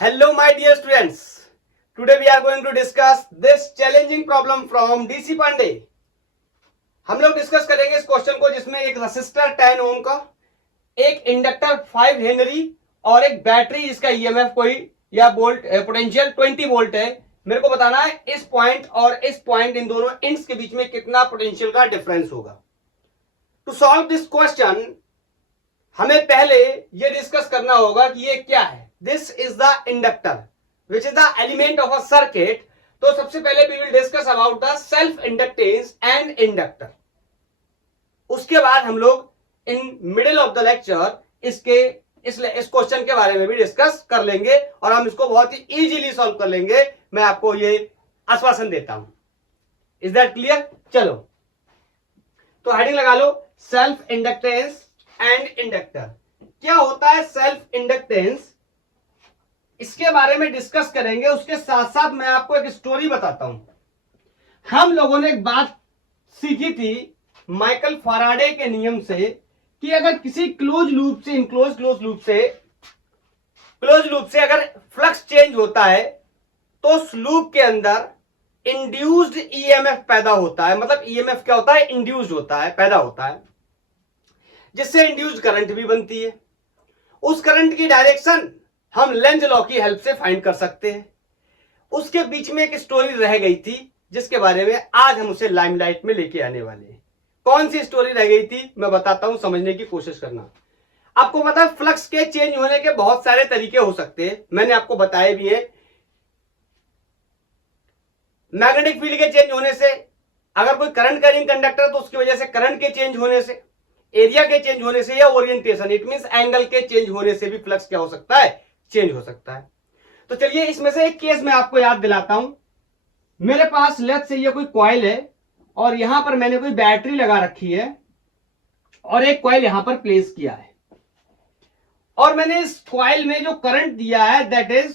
Hello my dear students. Today we are going to discuss this challenging problem from DC Pandey. हम लोग discuss करेंगे इस question को जिसमें एक रेसिस्टर 10 ओम का, एक इंडक्टर 5 हेनरी और एक बैटरी जिसका ईएमएफ कोई या वोल्ट पोटेंशियल 20 वोल्ट है। मेरे को बताना है इस पॉइंट और इस पॉइंट इन दोनों इंड्स के बीच में कितना पोटेंशियल का डिफरेंस होगा। टू सॉल्व दिस क्वेश्चन हमें पहले ये डिस्कस करना होगा कि ये क्या है। This is the inductor which is the element of a circuit. तो सबसे पहले we will discuss about the self inductance and inductor. उसके बाद हम लोग in middle of the lecture इस क्वेश्चन के बारे में भी डिस्कस कर लेंगे और हम इसको बहुत ही इजीली सॉल्व कर लेंगे। मैं आपको ये आश्वासन देता हूं। Is that clear? चलो तो हेडिंग लगा लो, सेल्फ इंडक्टेंस एंड इंडक्टर। क्या होता है सेल्फ इंडक्टेंस, इसके बारे में डिस्कस करेंगे। उसके साथ साथ मैं आपको एक स्टोरी बताता हूं। हम लोगों ने एक बात सीखी थी माइकल फैराडे के नियम से कि अगर किसी क्लोज लूप से अगर फ्लक्स चेंज होता है तो उस लूप के अंदर इंड्यूस्ड ईएमएफ पैदा होता है। मतलब ईएमएफ क्या होता है? इंड्यूस्ड होता है, पैदा होता है, जिससे इंड्यूस्ड करंट भी बनती है। उस करंट की डायरेक्शन हम लेंज लॉ की हेल्प से फाइंड कर सकते हैं। उसके बीच में एक स्टोरी रह गई थी जिसके बारे में आज हम उसे लाइमलाइट में लेके आने वाले हैं। कौन सी स्टोरी रह गई थी मैं बताता हूं, समझने की कोशिश करना। आपको पता है फ्लक्स के चेंज होने के बहुत सारे तरीके हो सकते हैं, मैंने आपको बताए भी हैं। मैग्नेटिक फील्ड के चेंज होने से, अगर कोई करंट कैरिंग कंडक्टर तो उसकी वजह से करंट के चेंज होने से, एरिया के चेंज होने से, या ओरिएंटेशन इट मींस एंगल के चेंज होने से भी फ्लक्स क्या हो सकता है? चेंज हो सकता है। तो चलिए इसमें से एक केस मैं आपको याद दिलाता हूं। मेरे पास लेट्स से ये कोई कॉइल है और यहां पर मैंने कोई बैटरी लगा रखी है और एक कॉइल यहां पर प्लेस किया है और मैंने इस कॉइल में जो करंट दिया है दैट इज,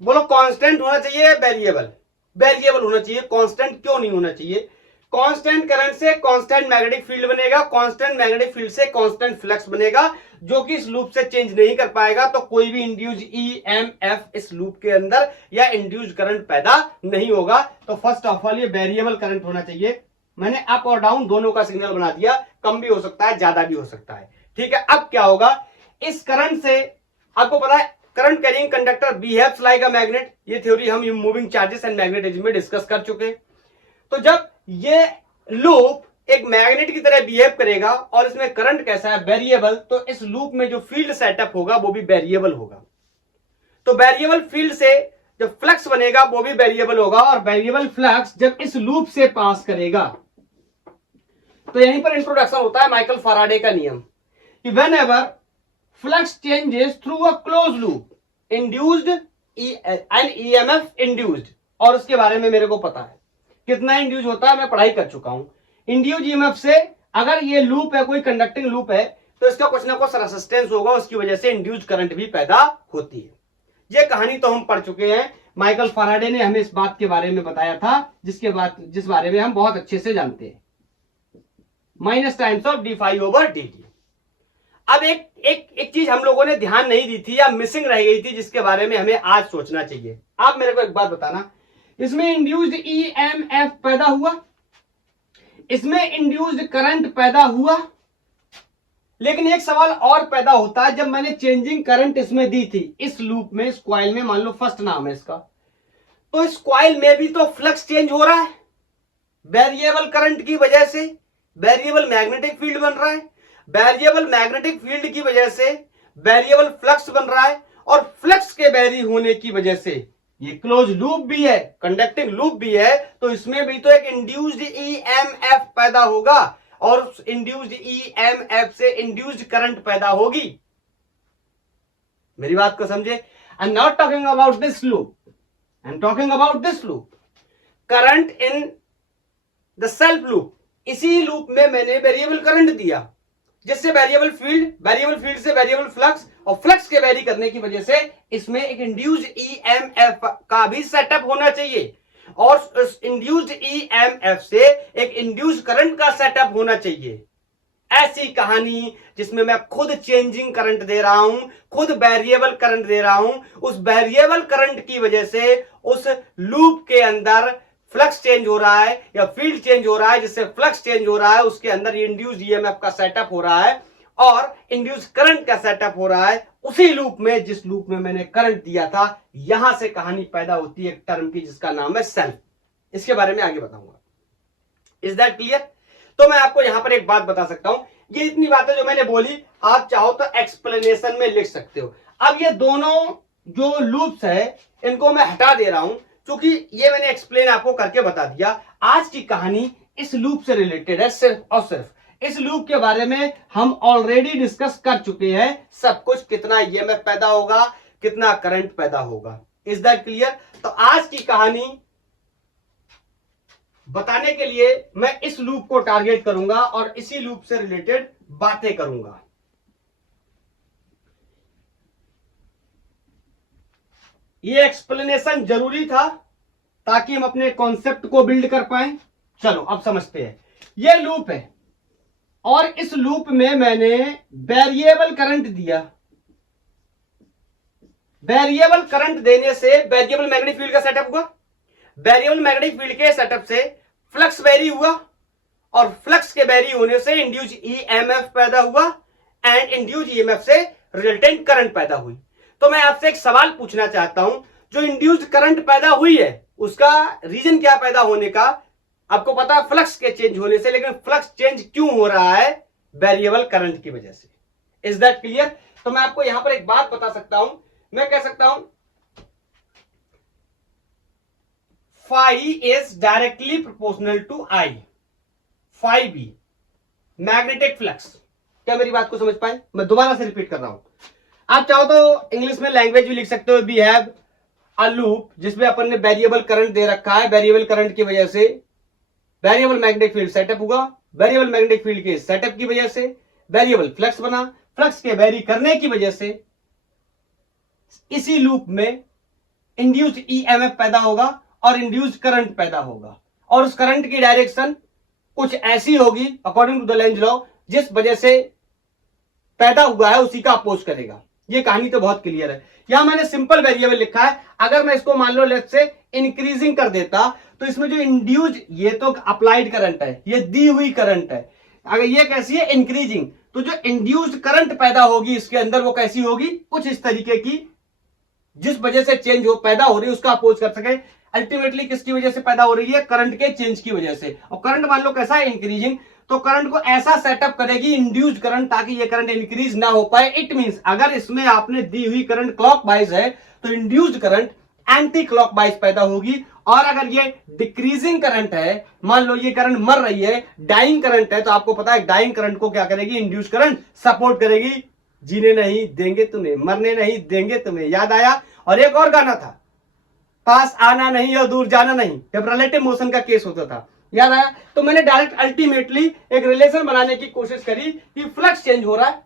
बोलो कांस्टेंट होना चाहिए, वेरिएबल? वेरिएबल होना चाहिए। कांस्टेंट क्यों नहीं होना चाहिए? कांस्टेंट करंट से कांस्टेंट मैग्नेटिक फील्ड बनेगा, कांस्टेंट मैग्नेटिक फील्ड से कांस्टेंट फ्लक्स बनेगा, जो कि इस लूप से चेंज नहीं कर पाएगा। तो कोई भी इंड्यूस्ड ईएमएफ इस लूप के अंदर या इंड्यूस्ड करंट पैदा नहीं होगा। तो फर्स्ट ऑफ ऑल ये वेरिएबल करंट होना चाहिए। मैंने अप और डाउन दोनों का सिग्नल बना दिया, कम भी हो सकता है, ज्यादा भी हो सकता है। ठीक है, अब क्या होगा इस करंट से? आपको पता है current carrying conductor behaves like a magnet. ये थ्योरी हम मूविंग चार्जेस एंड मैग्नेटिज्म में डिस्कस कर चुके हैं। तो जब ये लूप एक मैग्नेट की तरह बिहेव करेगा और इसमें करंट कैसा है? वेरिएबल। तो इस लूप में जो फील्ड सेटअप होगा वो भी वेरिएबल होगा। तो वेरिएबल फील्ड से जब फ्लक्स बनेगा वो भी वेरिएबल होगा और वेरिएबल फ्लक्स जब इस लूप से पास करेगा, तो यहीं पर इंट्रोडक्शन होता है माइकल फैराडे का नियम कि whenever flux changes through a close loop induced and EMF induced. और उसके बारे में मेरे को पता है कितना इंड्यूस होता है, मैं पढ़ाई कर चुका हूं। इंड्यूस ईएमएफ से अगर ये लूप है, कोई कंडक्टिंग लूप है, तो इसका कुछ ना कुछ रेजिस्टेंस होगा, उसकी वजह से इंड्यूस करंट भी पैदा होती है। ये कहानी तो हम पढ़ चुके हैं। माइकल फैराडे ने हमें इस बात के बारे में बताया था जिस बारे में हम बहुत अच्छे से जानते हैं, माइनस टाइम्स ऑफ d∅/dt। अब एक चीज हम लोगों ने ध्यान नहीं दी थी या मिसिंग रह गई थी, जिसके बारे में हमें आज सोचना चाहिए। आप मेरे को एक बात बताना, इसमें इंड्यूस्ड ईएमएफ पैदा हुआ, इसमें इंड्यूस्ड करंट पैदा हुआ, लेकिन एक सवाल और पैदा होता है जब मैंने चेंजिंग करंट इसमें दी थी, इस लूप में, इस कॉइल में, मान लो फर्स्ट नाम है इसका, तो इस कॉइल में भी तो फ्लक्स चेंज हो रहा है वेरिएबल करंट की वजह से। वेरिएबल मैग्नेटिक फील्ड बन रहा है, वेरिएबल मैग्नेटिक फील्ड की वजह से वेरिएबल फ्लक्स बन रहा है और फ्लक्स के वेरी होने की वजह से ये क्लोज लूप भी है, कंडक्टिंग लूप भी है, तो इसमें भी तो एक इंड्यूस्ड ईएमएफ पैदा होगा और उस इंड्यूस्ड ईएमएफ से इंड्यूस्ड करंट पैदा होगी। मेरी बात को समझे? I am not talking about this loop, I am talking about this loop, current in the self loop. इसी लूप में मैंने वेरिएबल करंट दिया, जिससे वेरिएबल फील्ड से वेरिएबल फ्लक्स और फ्लक्स के वेरी करने की वजह से इसमें एक इंड्यूस्ड ईएमएफ का भी सेटअप होना चाहिए और उस इंड्यूस्ड ईएमएफ से एक इंड्यूस्ड करंट का सेटअप होना चाहिए। ऐसी कहानी जिसमें मैं खुद चेंजिंग करंट दे रहा हूं, खुद वेरिएबल करंट दे रहा हूं, उस वेरिएबल करंट की वजह से उस लूप के अंदर फ्लक्स चेंज हो रहा है या फील्ड चेंज हो रहा है, जिससे फ्लक्स चेंज हो रहा है, उसके अंदर इंड्यूस्ड ईएमएफ का सेटअप हो रहा है और इंड्यूस करंट का सेटअप हो रहा है उसी लूप में जिस लूप में मैंने करंट दिया था। यहां से कहानी पैदा होती है एक टर्म की जिसका नाम है सेल्फ। इसके बारे में आगे बताऊंगा। Is that clear? तो मैं आपको यहां पर एक बात बता सकता हूं, ये इतनी बातें जो मैंने बोली आप चाहो तो एक्सप्लेनेशन में लिख सकते हो। अब ये दोनों जो लूप्स है इनको मैं हटा दे रहा हूं क्योंकि ये मैंने एक्सप्लेन आपको करके बता दिया। आज की कहानी इस लूप से रिलेटेड है, सिर्फ और सिर्फ इस लूप के बारे में हम ऑलरेडी डिस्कस कर चुके हैं सब कुछ, कितना ईएमएफ पैदा होगा, कितना करंट पैदा होगा। Is that clear? तो आज की कहानी बताने के लिए मैं इस लूप को टारगेट करूंगा और इसी लूप से रिलेटेड बातें करूंगा। ये एक्सप्लेनेशन जरूरी था ताकि हम अपने कॉन्सेप्ट को बिल्ड कर पाए। चलो अब समझते हैं। ये लूप है और इस लूप में मैंने वेरिएबल करंट दिया। वेरिएबल करंट देने से वेरिएबल मैग्नेटिक फील्ड का सेटअप हुआ। वेरिएबल मैग्नेटिक फील्ड के सेटअप से फ्लक्स वेरी हुआ और फ्लक्स के वेरी होने से इंड्यूस ईएमएफ पैदा हुआ एंड इंड्यूस ईएमएफ से रिजल्टेंट करंट पैदा हुई। तो मैं आपसे एक सवाल पूछना चाहता हूं, जो इंड्यूस्ड करंट पैदा हुई है उसका रीजन क्या पैदा होने का? आपको पता है फ्लक्स के चेंज होने से, लेकिन फ्लक्स चेंज क्यों हो रहा है? वेरिएबल करंट की वजह से। Is that clear? तो मैं आपको यहां पर एक बात बता सकता हूं, मैं कह सकता हूं phi is directly proportional to I, phi b magnetic flux. क्या मेरी बात को समझ पाए? मैं दोबारा से रिपीट कर रहा हूं। आप चाहो तो इंग्लिश में लैंग्वेज भी लिख सकते हो। वी हैव अ लूप जिसमें अपन ने वेरिएबल करंट दे रखा है, वेरिएबल करंट की वजह से वेरिएबल मैग्नेटिक फील्ड सेटअप हुआ, वेरिएबल मैग्नेटिक फील्ड के सेटअप की वजह से वेरिएबल फ्लक्स बना, फ्लक्स के वेरी करने की वजह से इसी लूप में इंड्यूस्ड ईएमएफ पैदा होगा और इंड्यूस्ड करंट पैदा होगा और उस करंट की डायरेक्शन कुछ ऐसी होगी according to the Lenz law, जिस वजह से पैदा हुआ है उसी का अपोज करेगा। ये कहानी तो बहुत क्लियर है। यहां मैंने सिंपल वेरिएबल लिखा है। अगर मैं इसको मान लो लेट्स से इंक्रीजिंग कर देता तो इसमें जो इंड्यूस्ड, ये तो अप्लाइड करंट है, ये दी हुई करंट है। अगर ये कैसी है? इंक्रीजिंग। तो जो इंड्यूस्ड करंट पैदा होगी इसके अंदर वो कैसी होगी? कुछ इस तरीके की, जिस वजह से चेंज हो पैदा हो रही है उसका अपोज कर सके। अल्टीमेटली किसकी वजह से पैदा हो रही है? करंट के चेंज की वजह से। और करंट मान लो कैसा है? इंक्रीजिंग। तो करंट को ऐसा सेटअप करेगी इंड्यूस्ड करंट ताकि ये करंट इंक्रीज ना हो पाए। इट मींस अगर इसमें आपने दी हुई करंट क्लॉकवाइज है तो इंड्यूस्ड करंट एंटी क्लॉकवाइज पैदा होगी, और अगर ये डिक्रीजिंग करंट है, मान लो ये करंट मर रही है, डाइंग करंट है, तो आपको पता है डाइंग करंट को क्या करेगी? इंड्यूस्ड करंट सपोर्ट करेगी। जीने नहीं देंगे तुम्हें, मरने नहीं देंगे तुम्हें। याद आया? और एक और गाना था, पास आना नहीं और दूर जाना नहीं, जब रिलेटिव मोशन का केस होता था। याद आया? तो मैंने डायरेक्ट अल्टीमेटली एक रिलेशन बनाने की कोशिश करी कि फ्लक्स चेंज हो रहा है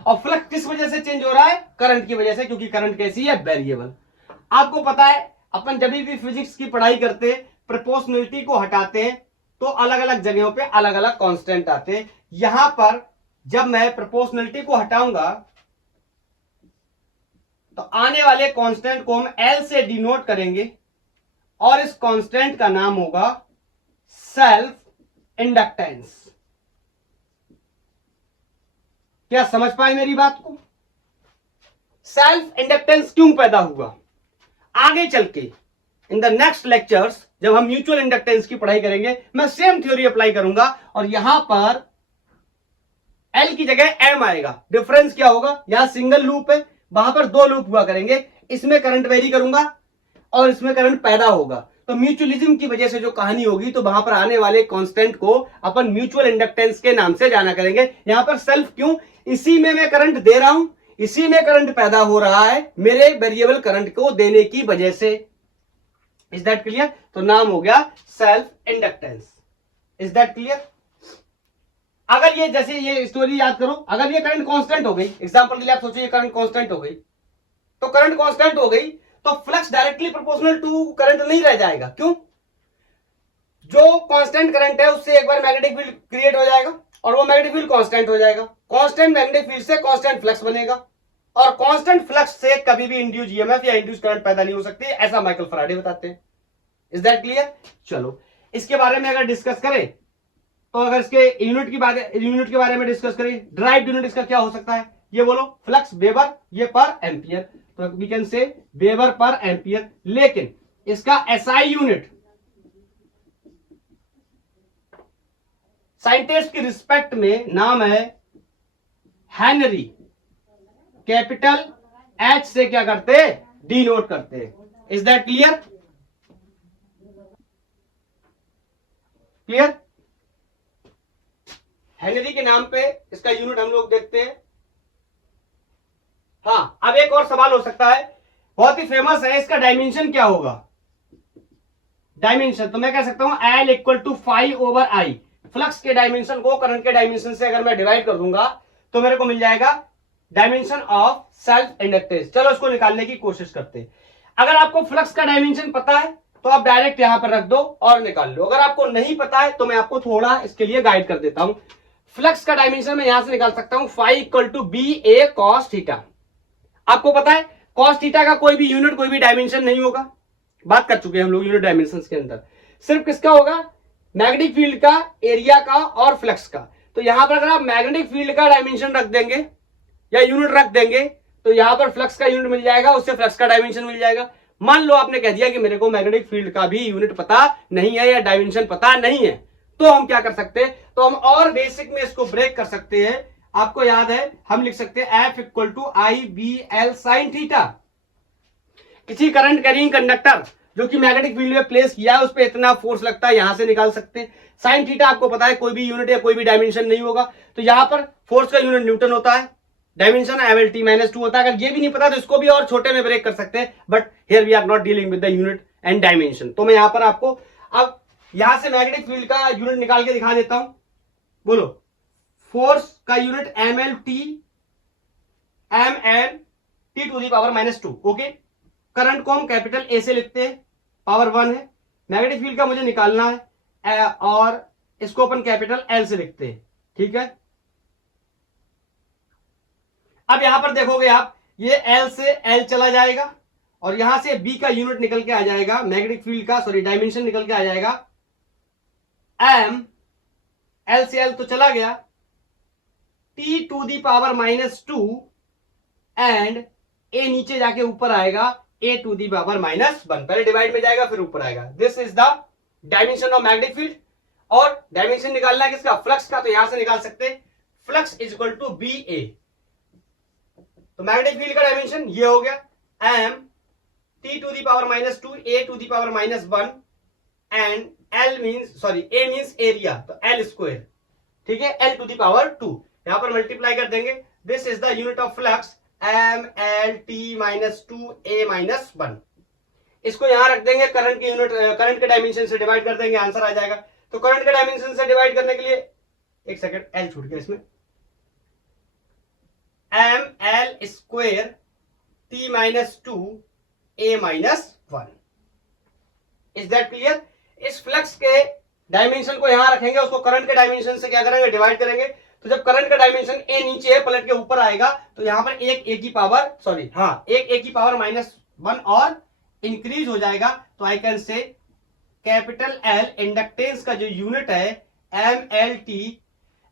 और फ्लक्स किस वजह से चेंज हो रहा है? करंट की वजह से, क्योंकि करंट कैसी है? वेरिएबल। आपको पता है अपन जब भी फिजिक्स की पढ़ाई करते प्रोपोर्शनलिटी को हटाते हैं तो अलग अलग जगहों पे अलग अलग कांस्टेंट आते हैं। यहां पर जब मैं प्रोपोर्शनलिटी को हटाऊंगा तो आने वाले कांस्टेंट को हम एल से डिनोट करेंगे और इस कांस्टेंट का नाम होगा सेल्फ इंडक्टेंस। क्या समझ पाए मेरी बात को? सेल्फ इंडक्टेंस क्यों पैदा हुआ? आगे चल के इन द नेक्स्ट लेक्चर्स जब हम म्यूचुअल इंडक्टेंस की पढ़ाई करेंगे मैं सेम थ्योरी अप्लाई करूंगा और यहां पर एल की जगह एम आएगा। डिफरेंस क्या होगा? यहां सिंगल लूप है, वहां पर दो लूप हुआ करेंगे। इसमें करंट वेरी करूंगा और इसमें करंट पैदा होगा। तो म्यूचुअलिज्म की वजह से जो कहानी होगी तो वहां पर आने वाले कांस्टेंट को अपन म्यूचुअल इंडक्टेंस के नाम से जाना करेंगे। यहां पर सेल्फ क्यों? इसी में मैं करंट दे रहा हूं, इसी में करंट पैदा हो रहा है मेरे वेरिएबल करंट को देने की वजह से। Is that clear? तो नाम हो गया self inductance. Is that clear? अगर ये जैसे ये स्टोरी याद करो, अगर ये करंट कांस्टेंट हो गई, एग्जांपल के लिए आप सोचिए करंट कांस्टेंट हो गई, तो करंट कांस्टेंट हो गई तो flux directly proportional to current नहीं रह जाएगा। क्यों? जो कांस्टेंट करंट है उससे एक बार मैग्नेटिक फील्ड क्रिएट हो जाएगा और वो मैग्नेटिक फील्ड कांस्टेंट हो जाएगा। कांस्टेंट मैग्नेटिक फील्ड से कांस्टेंट फ्लक्स बनेगा, और कांस्टेंट फ्लक्स से कभी भी इंड्यूस ईएमएफ या इंड्यूस करंट पैदा नहीं हो सकती, ऐसा माइकल फैराडे बताते हैं। Is that clear? चलो इसके बारे में अगर डिस्कस करें तो अगर इसके यूनिट के बारे में डिस्कस करें, ड्राइव यूनिट इसका क्या हो सकता है, ये बोलो, फ्लक्स वेबर, ये पर एम्पियर, तो we can say weber per ampere. लेकिन इसका एसआई यूनिट साइंटिस्ट की रिस्पेक्ट में नाम है हेनरी, कैपिटल एच से क्या करते, डिनोट करते। Is that clear? Clear? Henry के नाम पे इसका यूनिट हम लोग देखते हैं। हाँ, अब एक और सवाल हो सकता है, बहुत ही फेमस है, इसका डायमेंशन क्या होगा? डायमेंशन तो मैं कह सकता हूं L equal to 5/I। Flux के डायमेंशन को करंट के डायमेंशन से अगर मैं डिवाइड कर दूंगा तो मेरे को मिल जाएगा डायमेंशन ऑफ सेल्फ इंडक्टेंस। चलो इसको निकालने की कोशिश करते हैं। अगर आपको फ्लक्स का डायमेंशन पता है तो आप डायरेक्ट यहां पर रख दो और निकाल लो। अगर आपको नहीं पता है तो मैं आपको थोड़ा इसके लिए गाइड कर देता हूं। फ्लक्स का डायमेंशन मैं यहां से निकाल सकता हूं, phi equal to B A cos theta. आपको पता है कॉस थीटा का कोई भी यूनिट, कोई भी डायमेंशन नहीं होगा, बात कर चुके हैं हम लोग यूनिट डायमेंशन के अंदर। सिर्फ किसका होगा? मैग्नेटिक फील्ड का, एरिया का और फ्लक्स का। तो यहां पर अगर आप मैग्नेटिक फील्ड का डायमेंशन रख देंगे या यूनिट रख देंगे तो यहां पर फ्लक्स का यूनिट मिल जाएगा, उससे फ्लक्स का डायमेंशन मिल जाएगा। मान लो आपने कह दिया कि मेरे को मैग्नेटिक फील्ड का भी यूनिट पता नहीं है या डायमेंशन पता नहीं है, तो हम क्या कर सकते हैं, तो हम और बेसिक में इसको ब्रेक कर सकते हैं। आपको याद है हम लिख सकते हैं F equal to I B L sine theta. किसी करंट कैरिंग कंडक्टर जो कि मैग्नेटिक फील्ड में प्लेस किया है उस पर इतना फोर्स लगता है, यहां से निकाल सकते हैं। साइन थीटा आपको पता है कोई भी यूनिट या कोई भी डायमेंशन नहीं होगा, तो यहां पर फोर्स का यूनिट न्यूटन होता है, डायमेंशन MLT-2 होता है। अगर ये भी नहीं पता तो इसको भी और छोटे में ब्रेक कर सकते हैं, but here we are not dealing with the unit and dimension. तो मैं यहां पर आपको अब यहां से मैग्नेटिक फील्ड का यूनिट निकाल के दिखा देता हूं। बोलो, फोर्स का unit MLT to the power -2। Okay, current को हम कैपिटल ए से लिखते हैं, पावर 1 है। मैग्नेटिक फील्ड का मुझे निकालना है और इसको अपन कैपिटल एल से लिखते हैं, ठीक है। अब यहां पर देखोगे आप, ये एल से एल चला जाएगा और यहां से बी का यूनिट निकल के आ जाएगा, मैग्नेटिक फील्ड का, सॉरी डायमेंशन निकल के आ जाएगा एम, एल से एल तो चला गया, T⁻⁻2 एंड ए नीचे जाके ऊपर आएगा A⁻⁻1। पहले डिवाइड में जाएगा फिर ऊपर आएगा। This is the dimension of magnetic field. और डायमेंशन निकालना है किसका? फ्लक्स का। तो यहां से निकाल सकते हैं flux is equal to B A. तो मैग्नेटिक फील्ड का डायमेंशन ये हो गया M T⁻⁻2 A⁻−1 and L means, sorry A means area, तो एल स्क्वायर, ठीक है, L⁻²। यहां पर मल्टीप्लाई कर देंगे। This is the unit of flux MLT-2A-1। इसको यहां रख देंगे, करंट के यूनिट, करंट के डायमेंशन से डिवाइड कर देंगे, आंसर आ जाएगा। तो करंट के डायमेंशन से डिवाइड करने के लिए, एक सेकंड, एल छूट गया इसमें, ML² T-2A-1। Is that clear? इस फ्लक्स के डायमेंशन को यहां रखेंगे, उसको करंट के डायमेंशन से क्या करेंगे? डिवाइड करेंगे। तो जब करंट का डायमेंशन ए नीचे है, पलट के ऊपर आएगा, तो यहां पर एक ए की पावर, सॉरी हाँ, एक ए की पावर -1 और इंक्रीज हो जाएगा। तो आई कैन से कैपिटल एल इंडक्टेंस का जो यूनिट है MLT,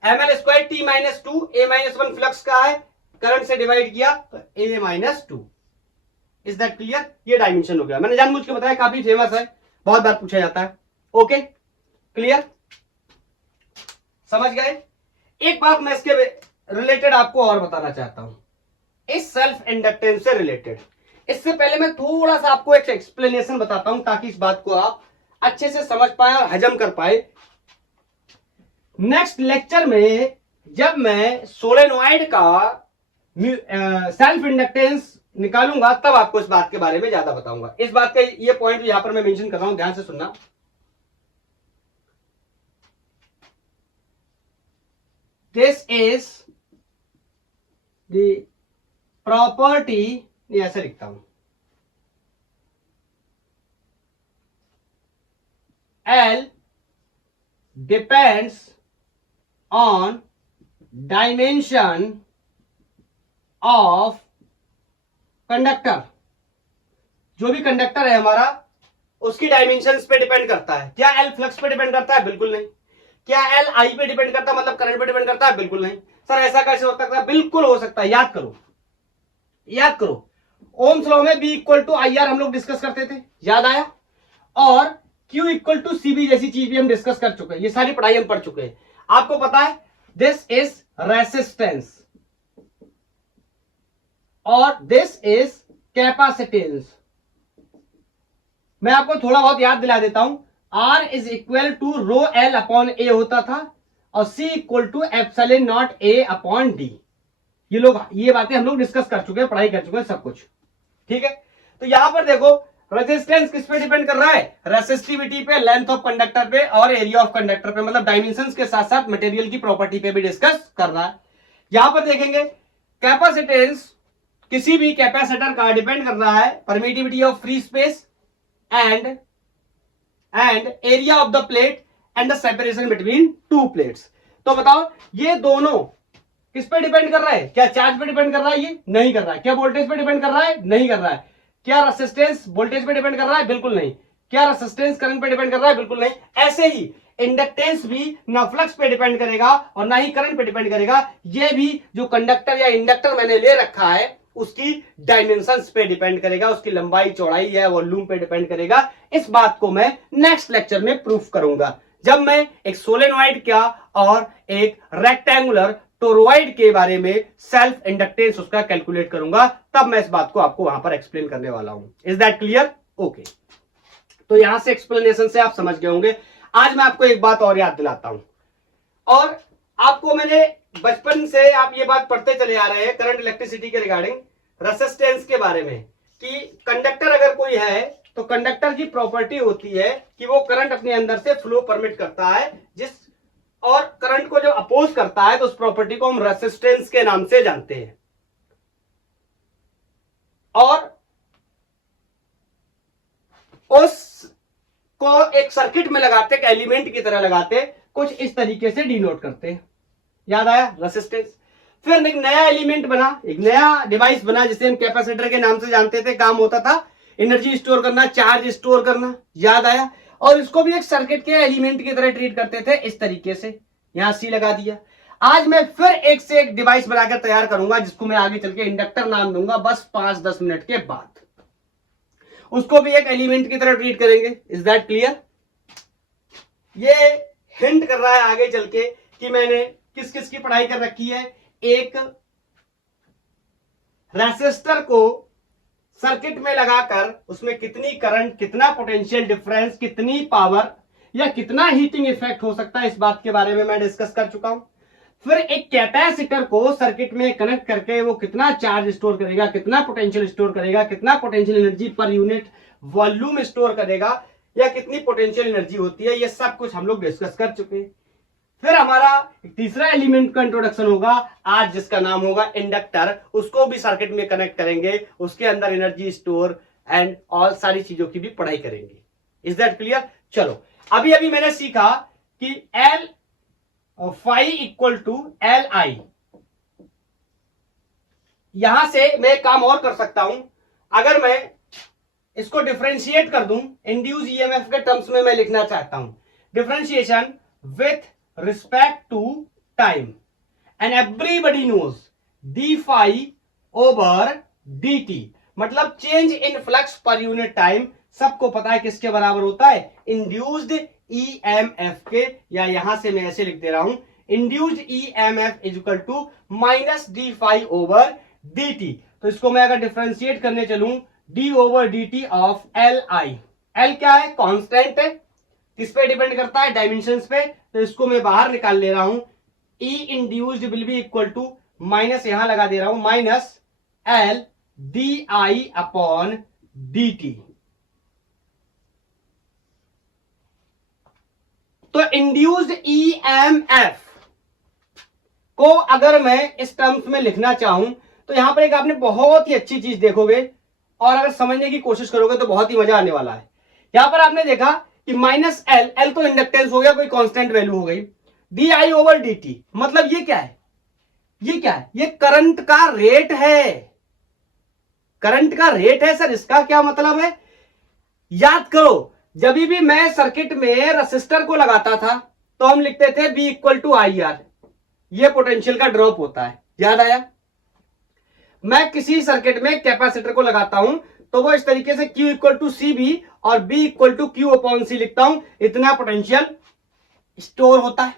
ML² T-2 A-1 flux का है, करंट से डिवाइड किया तो A-2। Is that clear? ये डायमेंशन हो गया, मैंने जानबूझ के बताया, काफी फेमस है, बहुत बार पूछा जाता है। Okay, clear? समझ गए? एक बात मैं इसके रिलेटेड आपको और बताना चाहता हूं, इस सेल्फ इंडक्टेंस से रिलेटेड। इससे पहले मैं थोड़ा सा आपको एक एक्सप्लेनेशन बताता हूं ताकि इस बात को आप अच्छे से समझ पाए और हजम कर पाए। नेक्स्ट लेक्चर में जब मैं सोलेनॉइड का सेल्फ इंडक्टेंस निकालूंगा तब आपको इस बात के बारे में ज्यादा बताऊंगा। इस बात का ये पॉइंट यहां पर मैं मेंशन कर रहा हूं, ध्यान से सुनना। दिस इज द प्रॉपर्टी, ऐसे लिखता हूं, L depends on dimension of conductor. जो भी कंडक्टर है हमारा उसकी डायमेंशंस पे डिपेंड करता है। क्या एल फ्लक्स पे डिपेंड करता है? बिल्कुल नहीं। क्या एल आई पे डिपेंड करता है, मतलब करंट पे डिपेंड करता है? बिल्कुल नहीं। सर ऐसा कैसे हो सकता है? बिल्कुल हो सकता है। याद करो, याद करो, ओम्स लॉ में B equal to I R हम लोग डिस्कस करते थे, याद आया? और Q equal to C B जैसी चीज भी हम डिस्कस कर चुके हैं, ये सारी पढ़ाई हम पढ़ चुके हैं। आपको पता है दिस इज रेसिस्टेंस और दिस इज कैपेसिटेंस। मैं आपको थोड़ा बहुत याद दिला देता हूं। R is equal to rho L upon A होता था और C equal to epsilon naught A upon D. ये बातें हम लोग डिस्कस कर चुके हैं, पढ़ाई कर चुके हैं सब कुछ, ठीक है। तो यहां पर देखो रेजिस्टेंस किस पे डिपेंड कर रहा है? रेसिस्टिविटी पे, लेंथ ऑफ कंडक्टर पे और एरिया ऑफ कंडक्टर पे, मतलब डायमेंशंस के साथ साथ मटेरियल की प्रॉपर्टी पे भी डिस्कस कर रहा है। यहां पर देखेंगे कैपेसिटेंस किसी भी कैपेसिटर का डिपेंड कर रहा है permittivity of free space and area of the plate and the separation between two plates. तो बताओ ये दोनों किस पे डिपेंड कर रहा है? क्या चार्ज पे डिपेंड कर रहा है? ये नहीं कर रहा है। क्या वोल्टेज पे डिपेंड कर रहा है? नहीं कर रहा है। क्या रेसिस्टेंस वोल्टेज पे डिपेंड कर रहा है? बिल्कुल नहीं। क्या रेसिस्टेंस करंट पे डिपेंड कर रहा है? बिल्कुल नहीं। ऐसे ही इंडक्टेंस भी ना फ्लक्स पे डिपेंड करेगा और ना ही करंट पे डिपेंड करेगा। ये भी जो कंडक्टर या इंडक्टर मैंने ले रखा है उसकी डायमेंशंस पे डिपेंड करेगा, उसकी लंबाई चौड़ाई या वॉल्यूम पे डिपेंड करेगा। इस बात को मैं नेक्स्ट लेक्चर में प्रूफ करूंगा, जब मैं एक सोलेनॉइड क्या और एक रेक्टेंगुलर टोरॉइड के बारे में सेल्फ इंडक्टेंस उसका कैलकुलेट करूंगा, तब मैं इस बात को आपको वहां पर एक्सप्लेन करने वाला हूं। Is that clear? ओके, तो यहां से एक्सप्लेनेशन से आप समझ गए होंगे। आज मैं आपको एक बात और याद दिलाता हूं, और आपको मैंने बचपन से आप ये बात पढ़ते चले आ रहे हैं करंट इलेक्ट्रिसिटी के रिगार्डिंग रेसिस्टेंस के बारे में, कि कंडक्टर अगर कोई है तो कंडक्टर की प्रॉपर्टी होती है कि वो करंट अपने अंदर से फ्लो परमिट करता है, जिस और करंट को जो अपोज करता है तो उस प्रॉपर्टी को हम रेसिस्टेंस के नाम से जानते हैं। और उस को एक सर्किट में लगाते, एक एलिमेंट की तरह लगाते, कुछ इस तरीके से डिनोट करते हैं। याद आया? रेसिस्टेंस। फिर एक नया एलिमेंट बना, एक नया डिवाइस बना जिसे हम कैपेसिटर के नाम से जानते थे। काम होता था एनर्जी स्टोर करना, चार्ज स्टोर करना। याद आया? और इसको भी एक सर्किट के एलिमेंट की तरह ट्रीट करते थे इस तरीके से। यहां सी लगा दिया। आज मैं फिर एक से एक डिवाइस बनाकर तैयार करूंगा जिसको मैं आगे चल के इंडक्टर नाम दूंगा, बस 5-10 मिनट के बाद। उसको भी एक एलिमेंट की तरह ट्रीट करेंगे। Is that clear? ये हिंट कर रहा है आगे चल के कि मैंने किस किस की पढ़ाई कर रखी है। एक रेसिस्टर को सर्किट में लगाकर उसमें कितनी करंट, कितना पोटेंशियल डिफरेंस, कितनी पावर या कितना हीटिंग इफेक्ट हो सकता है, इस बात के बारे में मैं डिस्कस कर चुका हूं। फिर एक कैपेसिटर को सर्किट में कनेक्ट करके वो कितना चार्ज स्टोर करेगा, कितना पोटेंशियल स्टोर करेगा, कितना potential energy per unit volume store करेगा, या कितनी पोटेंशियल एनर्जी होती है, ये सब कुछ हम लोग डिस्कस कर चुके हैं। फिर हमारा तीसरा एलिमेंट का इंट्रोडक्शन होगा आज, जिसका नाम होगा इंडक्टर। उसको भी सर्किट में कनेक्ट करेंगे, उसके अंदर एनर्जी स्टोर एंड और सारी चीजों की भी पढ़ाई करेंगे। Is that clear? चलो, अभी अभी मैंने सीखा कि L phi equal to L I. यहां से मैं एक काम और कर सकता हूं, अगर मैं इसको डिफरेंशिएट कर दूं, इंड्यूस ईएमएफ के टर्म्स में मैं लिखना चाहता हूं differentiation with respect to time, and everybody knows D phi over D T, मतलब change in flux per unit time. सबको पता है किसके बराबर होता है? इंड्यूस्ड ईएमएफ के, या यहां से मैं ऐसे लिख दे रहा हूं induced EMF is equal to minus D phi over D T. तो इसको मैं अगर डिफरेंशिएट करने चलूं, D over D T of L I. L क्या है? कांस्टेंट है। किस पे डिपेंड करता है? डायमेंशंस पे। तो इसको मैं बाहर निकाल ले रहा हूं, E induced will be equal to minus, यहां लगा दे रहा हूं minus L D I upon D T. तो इंड्यूस्ड ईएमएफ को अगर मैं इस टर्म्स में लिखना चाहूं तो यहां पर एक आपने बहुत ही अच्छी चीज देखोगे, और अगर समझने की कोशिश करोगे तो बहुत ही मजा आने वाला है। यहां पर आपने देखा कि माइनस एल, एल तो इंडक्टेंस हो गया, कोई कांस्टेंट वैल्यू हो गई, D I over D T. मतलब ये क्या है, ये क्या है, ये करंट का रेट है, करंट का रेट है सर। इसका क्या मतलब है, याद करो जब भी मैं सर्किट में रेसिस्टर को लगाता था तो हम लिखते थे B equal to I R, ये पोटेंशियल का ड्रॉप होता है, याद आया। मैं किसी सर्किट में कैपेसिटर को लगाता हूं तो वो इस तरीके से Q equal to C B और B equal to Q upon C लिखता हूं। इतना पोटेंशियल स्टोर होता है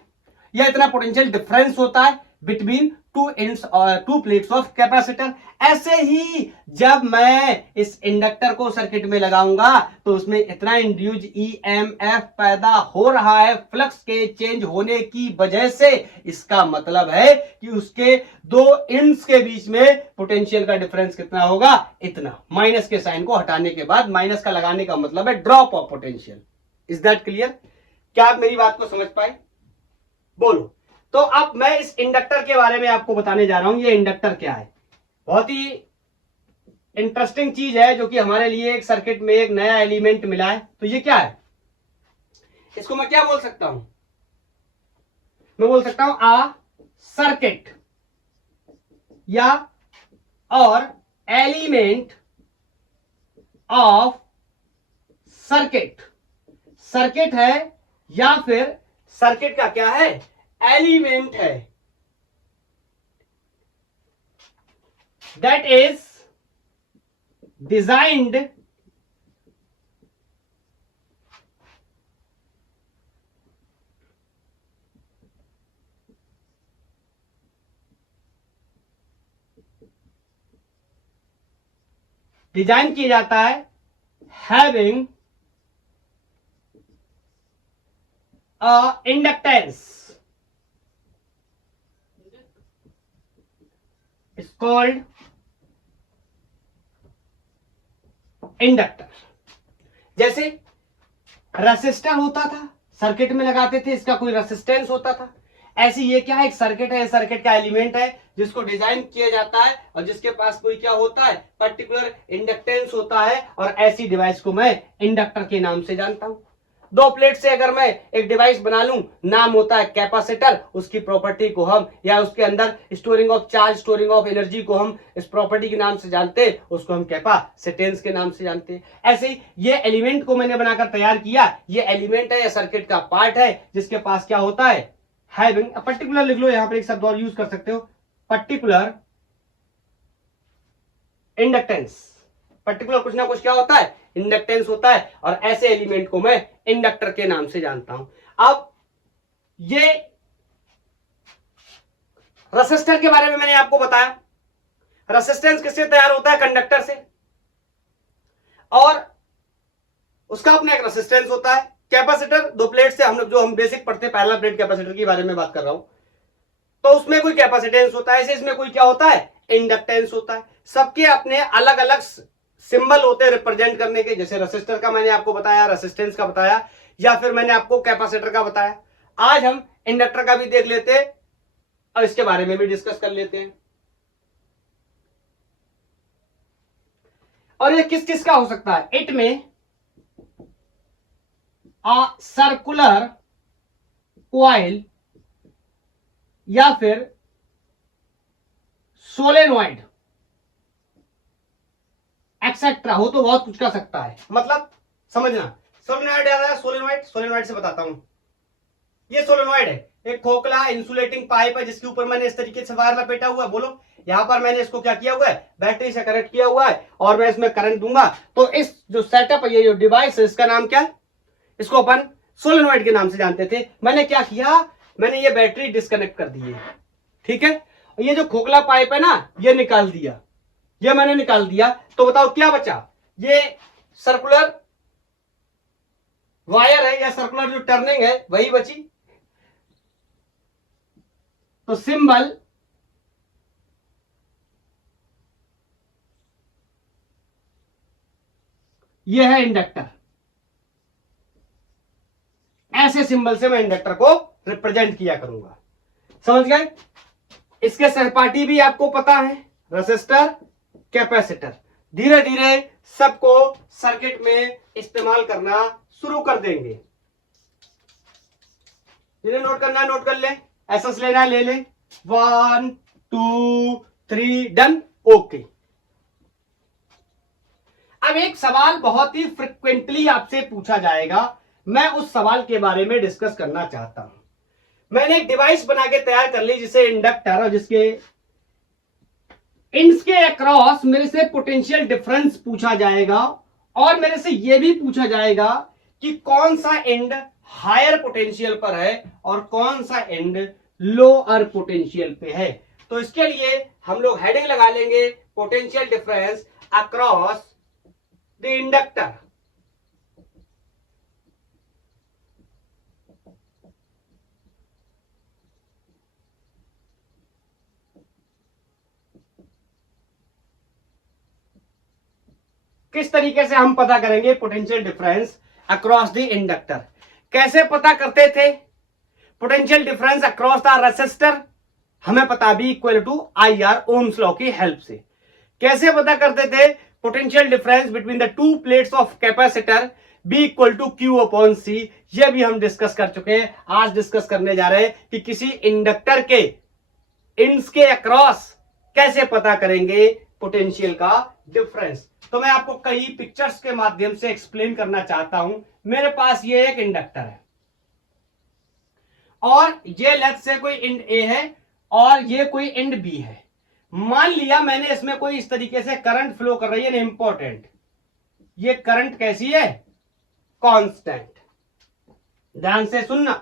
या इतना पोटेंशियल डिफरेंस होता है between two plates of capacitor. ऐसे ही जब मैं इस इंडक्टर को सर्किट में लगाऊंगा तो उसमें इतना इंड्यूस ईएमएफ पैदा हो रहा है फ्लक्स के चेंज होने की वजह से। इसका मतलब है कि उसके दो एंड्स के बीच में पोटेंशियल का डिफरेंस कितना होगा, इतना। माइनस के साइन को हटाने के बाद माइनस का लगाने का मतलब है drop of potential. Is that clear? क्या आप मेरी बात को समझ पाए? बोलो। तो अब मैं इस इंडक्टर के बारे में आपको बताने जा रहा हूं। ये इंडक्टर क्या है, बहुत ही इंटरेस्टिंग चीज है जो कि हमारे लिए एक सर्किट में एक नया एलिमेंट मिला है। तो ये क्या है, इसको मैं क्या बोल सकता हूं, मैं बोल सकता हूं आ सर्किट या और एलिमेंट ऑफ सर्किट। सर्किट है या फिर सर्किट का क्या है, एलिमेंट है, दैट इज डिजाइंड डिजाइन किया जाता है having inductance is called inductor. जैसे रेसिस्टर होता था, सर्किट में लगाते थे, इसका कोई रेसिस्टेंस होता था। ऐसी ये क्या है, एक सर्किट है, सर्किट का एलिमेंट है जिसको डिजाइन किया जाता है और जिसके पास कोई क्या होता है, पर्टिकुलर इंडक्टेंस होता है। और ऐसी डिवाइस को मैं इंडक्टर के नाम से जानता हूं। दो प्लेट से अगर मैं एक डिवाइस बना लूं, नाम होता है कैपेसिटर, उसकी प्रॉपर्टी को हम या उसके अंदर storing of charge, storing of energy को हम इस प्रॉपर्टी के नाम से जानते हैं, उसको हम कैपेसिटेंस के नाम से जानते हैं। ऐसे ही ये एलिमेंट को मैंने बनाकर तैयार किया, ये एलिमेंट है या सर्किट का पार्ट है जिसके पास क्या होता है, हैविंग, पर्टिकुलर लिख लो, यहां पर एक शब्द और यूज कर सकते हो, पर्टिकुलर इंडक्टेंस। पर्टिकुलर कुछ ना कुछ क्या होता है, इंडक्टेंस होता है। और ऐसे एलिमेंट को मैं इंडक्टर के नाम से जानता हूं। अब ये रेसिस्टर के बारे में मैंने आपको बताया, रेसिस्टेंस किससे तैयार होता है, कंडक्टर से, और उसका अपना एक रेसिस्टेंस होता है। कैपेसिटर दो प्लेट से, हम लोग जो हम बेसिक पढ़ते हैं पहला प्लेट कैपेसिटर के बारे में बात कर रहा हूं, तो उसमें कोई कैपेसिटेंस होता है, ऐसे इसमें कोई क्या होता है, इंडक्टेंस होता है। सबके अपने अलग अलग सिंबल होते हैं रिप्रेजेंट करने के। जैसे रेसिस्टर का मैंने आपको बताया, रेसिस्टेंस का बताया, या फिर मैंने आपको कैपेसिटर का बताया। आज हम इंडक्टर का भी देख लेते हैं और इसके बारे में भी डिस्कस कर लेते हैं। और ये किस किस का हो सकता है, इट में अ सर्कुलर कॉइल या फिर सोलेनॉइड एक्सेट्रा, हो तो बहुत कुछ कर सकता है। मतलब समझना, सोलेनॉइड याद है, सोलेनॉइड, सोलेनॉइड से बताता हूं। ये सोलेनॉइड है, एक खोखला इंसुलेटिंग पाइप है जिसके ऊपर मैंने इस तरीके से वायर लपेटा हुआ है। बोलो, यहां पर मैंने इसको क्या किया हुआ है, बैटरी से कनेक्ट किया हुआ है और मैं इसमें करंट दूंगा। तो इस जो सेटअप है, ये जो डिवाइस है, इसका नाम क्या है, इसको अपन सोलेनॉइड के नाम से जानते थे। मैंने क्या किया, मैंने ये बैटरी डिस्कनेक्ट कर दी है, ठीक है। ये जो खोखला पाइप है ना, ये निकाल दिया, ये मैंने निकाल दिया। तो बताओ क्या बचा, ये सर्कुलर वायर है या सर्कुलर जो टर्निंग है वही बची। तो सिंबल ये है इंडक्टर। ऐसे सिंबल से मैं इंडक्टर को रिप्रेजेंट किया करूंगा, समझ गए। इसके सहपाठी भी आपको पता है, रेसिस्टर, कैपेसिटर। धीरे धीरे सबको सर्किट में इस्तेमाल करना शुरू कर देंगे। जिन्हें नोट करना है नोट कर ले, एसएस लेना है ले ले। 1 2 3 डन, ओके। अब एक सवाल बहुत ही फ्रिक्वेंटली आपसे पूछा जाएगा, मैं उस सवाल के बारे में डिस्कस करना चाहता हूं। मैंने एक डिवाइस बना के तैयार कर ली जिसे इंडक्टर, और जिसके इंड्स के अक्रॉस मेरे से पोटेंशियल डिफरेंस पूछा जाएगा, और मेरे से यह भी पूछा जाएगा कि कौन सा एंड हायर पोटेंशियल पर है और कौन सा एंड लोअर पोटेंशियल पे है। तो इसके लिए हम लोग हेडिंग लगा लेंगे, potential difference across the inductor. किस तरीके से हम पता करेंगे potential difference across the inductor? कैसे पता करते थे potential difference across the resistor? हमें पता भी equal to I R, Ohm's law की हेल्प से। कैसे पता करते थे potential difference between the two plates of capacitor? B equal to Q upon C. यह भी हम डिस्कस कर चुके हैं। आज डिस्कस करने जा रहे हैं कि किसी इंडक्टर के इंड्स के अक्रॉस कैसे पता करेंगे पोटेंशियल का डिफरेंस। तो मैं आपको कई पिक्चर्स के माध्यम से एक्सप्लेन करना चाहता हूं। मेरे पास ये एक इंडक्टर है और ये लेट्स से कोई इंड ए है और ये कोई इंड बी है। मान लिया मैंने इसमें कोई इस तरीके से करंट फ्लो कर रही है, इंपॉर्टेंट। ये करंट कैसी है? कांस्टेंट। ध्यान से सुनना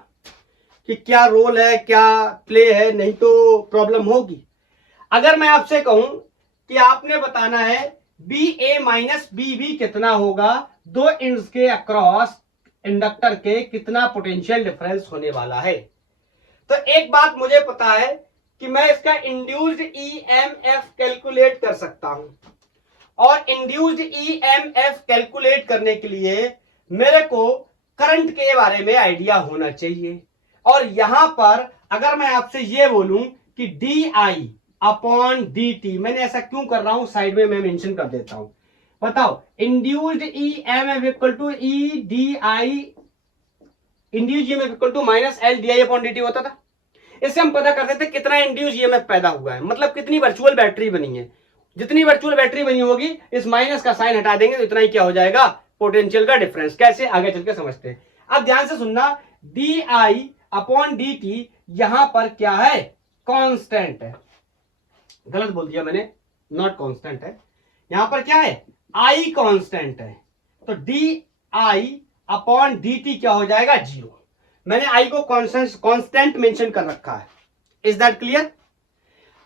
कि क्या रोल है, क्या प्ले है, नहीं तो प्रॉब्लम होगी। अगर मैं आपसे कहूं कि आपने बताना है B A minus B B कितना होगा, दो इंड्स के अक्रॉस इंडक्टर के कितना पोटेंशियल डिफरेंस होने वाला है। तो एक बात मुझे पता है कि मैं इसका इंड्यूस्ड ईएमएफ कैलकुलेट कर सकता हूं, और इंड्यूस्ड ईएमएफ कैलकुलेट करने के लिए मेरे को करंट के बारे में आइडिया होना चाहिए। और यहां पर अगर मैं आपसे यह बोलूं कि D I upon D T, मैंने ऐसा क्यों कर रहा हूं साइड में मैं मेंशन कर देता हूं। बताओ, induced EMF equal to E D I, induced EMF equal to minus L D I upon D T होता था। इससे हम पता करते थे कितना इंड्यूस ईएमएफ पैदा हुआ है, मतलब कितनी वर्चुअल बैटरी बनी है। जितनी वर्चुअल बैटरी बनी होगी, इस माइनस का साइन हटा देंगे तो इतना ही क्या हो जाएगा, पोटेंशियल का डिफरेंस। कैसे, आगे चल के समझते हैं। अब ध्यान से सुनना, D I upon D T यहां पर क्या है, कांस्टेंट है। गलत बोल दिया मैंने, नॉट कांस्टेंट है, यहां पर क्या है, आई कांस्टेंट है। तो D I upon D T क्या हो जाएगा, जीरो। मैंने आई को कांस्टेंट मेंशन कर रखा है। Is that clear?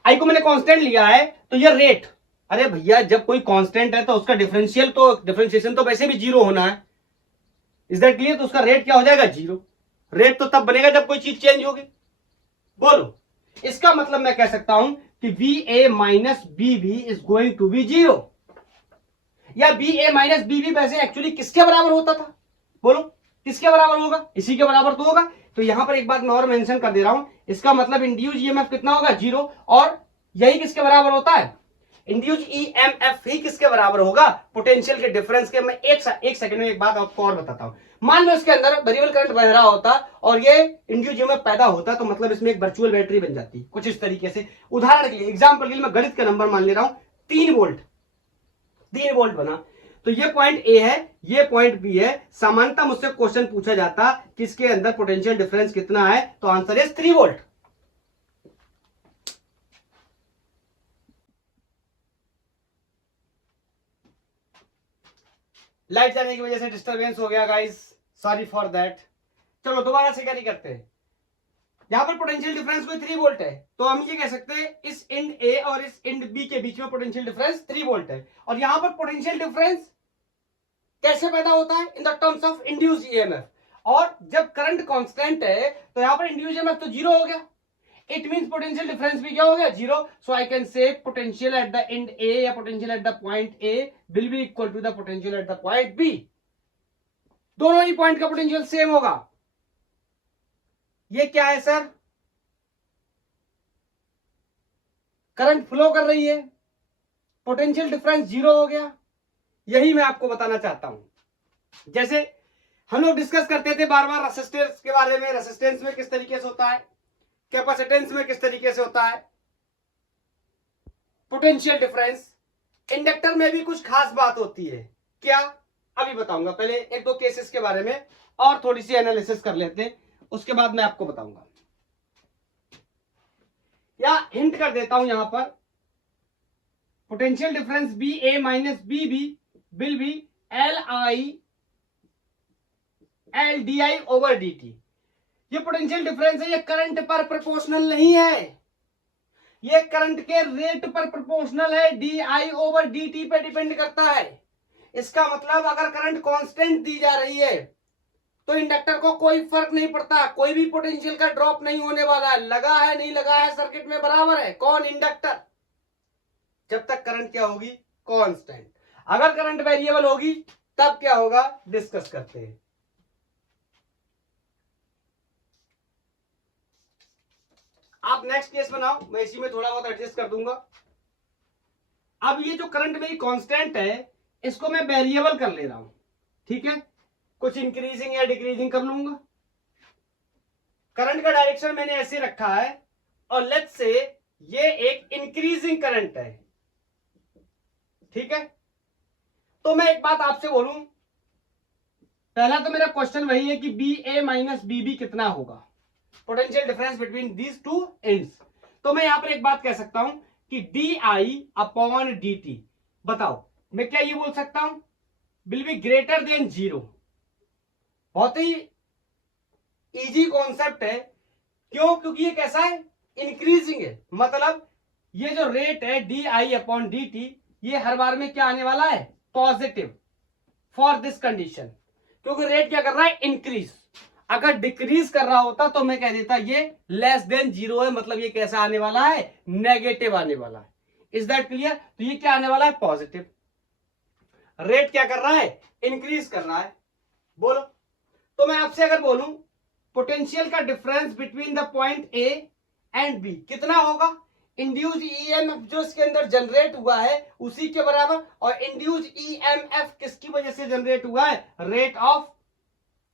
आई को मैंने कांस्टेंट लिया है, तो ये रेट, अरे भैया जब कोई कांस्टेंट है तो उसका डिफरेंशिएशन तो वैसे भी जीरो होना है। Is that clear? तो उसका रेट क्या हो जाएगा, जीरो। रेट तो तब बनेगा जब कोई चीज चेंज होगी। बोलो, इसका मतलब मैं कह सकता हूं कि V A minus B B is going to be zero. या B A minus B B वैसे एक्चुअली किसके बराबर होता था, बोलो किसके बराबर होगा, इसी के बराबर तो होगा। तो यहां पर एक बात मैं और मेंशन कर दे रहा हूं, इसका मतलब इंड्यूस ईएमएफ कितना होगा, जीरो। और यही किसके बराबर होता है, इंड्यूस ईएमएफ ही किसके बराबर होगा, पोटेंशियल के डिफरेंस के। मैं एक सेकंड में एक बात आपको और बताता हूं। मान लो इसके अंदर वेरिएबल करंट बह रहा होता और ये इंड्यूस ईएमएफ पैदा होता, तो मतलब इसमें एक वर्चुअल बैटरी बन जाती कुछ इस तरीके से। उदाहरण के लिए, एग्जांपल के लिए मैं गणित का नंबर मान ले रहा हूं 3 वोल्ट, 3 वोल्ट बना। तो ये पॉइंट ए है, ये पॉइंट बी है। सामान्यतः मुझसे क्वेश्चन पूछा जाता किसके अंदर पोटेंशियल डिफरेंस कितना है, तो आंसर इज 3 वोल्ट। लाइट जाने की वजह से डिस्टरबेंस हो गया गाइस, सॉरी फॉर दैट। चलो दोबारा से कैरी करते हैं। यहां पर पोटेंशियल डिफरेंस कोई 3 वोल्ट है, तो हम ये कह सकते हैं इस इंड ए और इस इंड बी के बीच में पोटेंशियल डिफरेंस 3 वोल्ट है। और यहां पर पोटेंशियल डिफरेंस कैसे पैदा होता है, in the terms of induced EMF. और जब करंट कांस्टेंट है तो यहां पर इंड्यूस्ड ईएमएफ तो जीरो हो गया, इट मींस पोटेंशियल डिफरेंस भी क्या हो गया, zero. So I can say potential at the end A या potential at the point A will be equal to the potential at the point B. दोनों ही पॉइंट का पोटेंशियल सेम होगा। ये क्या है सर, करंट फ्लो कर रही है, पोटेंशियल डिफरेंस जीरो हो गया। यही मैं आपको बताना चाहता हूं। जैसे हम लोग डिस्कस करते थे बार बार रेसिस्टेंस के बारे में, रेसिस्टेंस में किस तरीके से होता है, कैपेसिटेंस में किस तरीके से होता है, पोटेंशियल डिफरेंस। इंडक्टर में भी कुछ खास बात होती है, क्या अभी बताऊंगा। पहले एक दो केसेस के बारे में और थोड़ी सी एनालिसिस कर लेते हैं, उसके बाद मैं आपको बताऊंगा। या हिंट कर देता हूं यहां पर, potential difference B A minus B B will be L D I over D T. ये पोटेंशियल डिफरेंस है, ये करंट पर प्रोपोर्शनल नहीं है, ये करंट के रेट पर प्रोपोर्शनल है, D I over D T पे डिपेंड करता है। इसका मतलब अगर करंट कांस्टेंट दी जा रही है तो इंडक्टर को कोई फर्क नहीं पड़ता, कोई भी पोटेंशियल का ड्रॉप नहीं होने वाला है, लगा है नहीं लगा है सर्किट में बराबर है। कौन? इंडक्टर। जब तक करंट क्या होगी? कांस्टेंट। अगर करंट वेरिएबल होगी तब क्या होगा, डिस्कस करते हैं। आप नेक्स्ट केस बनाओ, मैं इसी में थोड़ा बहुत एडजस्ट कर दूंगा। अब ये जो करंट मेरी कांस्टेंट है इसको मैं वेरिएबल कर ले रहा हूं, ठीक है, कुछ इंक्रीजिंग या डिक्रीजिंग कर लूंगा। करंट का डायरेक्शन मैंने ऐसे रखा है और लेट्स से ये एक इंक्रीजिंग करंट है, ठीक है। तो मैं एक बात आपसे बोलूं, पहला तो मेरा क्वेश्चन वही है कि B A minus B B कितना होगा, potential difference between these two ends. तो मैं यहां पर एक बात कह सकता हूं कि D I upon D T, बताओ मैं क्या ये बोल सकता हूं, will be greater than zero. बहुत ही इजी कॉन्सेप्ट है, क्यों? क्योंकि ये कैसा है, इंक्रीजिंग है। मतलब ये जो रेट है D I upon D T, ये हर बार में क्या आने वाला है, पॉजिटिव फॉर दिस कंडीशन, क्योंकि रेट क्या कर रहा है, इंक्रीज। अगर डिक्रीज कर रहा होता तो मैं कह देता ये लेस देन जीरो है, मतलब ये कैसा आने वाला है, नेगेटिव आने वाला है। Is that clear? तो ये क्या आने वाला है, पॉजिटिव। रेट क्या कर रहा है, इंक्रीज कर रहा है। बोलो, तो मैं आपसे अगर बोलूं पोटेंशियल का difference between the point A and B कितना होगा, इंड्यूस ईएमएफ जो इसके अंदर जनरेट हुआ है उसी के बराबर, और इंड्यूस ईएमएफ किसकी वजह से जनरेट हुआ है, रेट ऑफ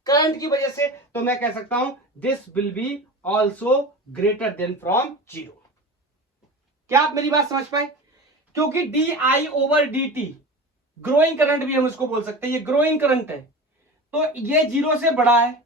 करंट की वजह से। तो मैं कह सकता हूं this will B also greater than from zero. क्या आप मेरी बात समझ पाए? क्योंकि D I over D T growing current भी हम इसको बोल सकते हैं, ये ग्रोइंग करंट है, तो ये जीरो से बड़ा है।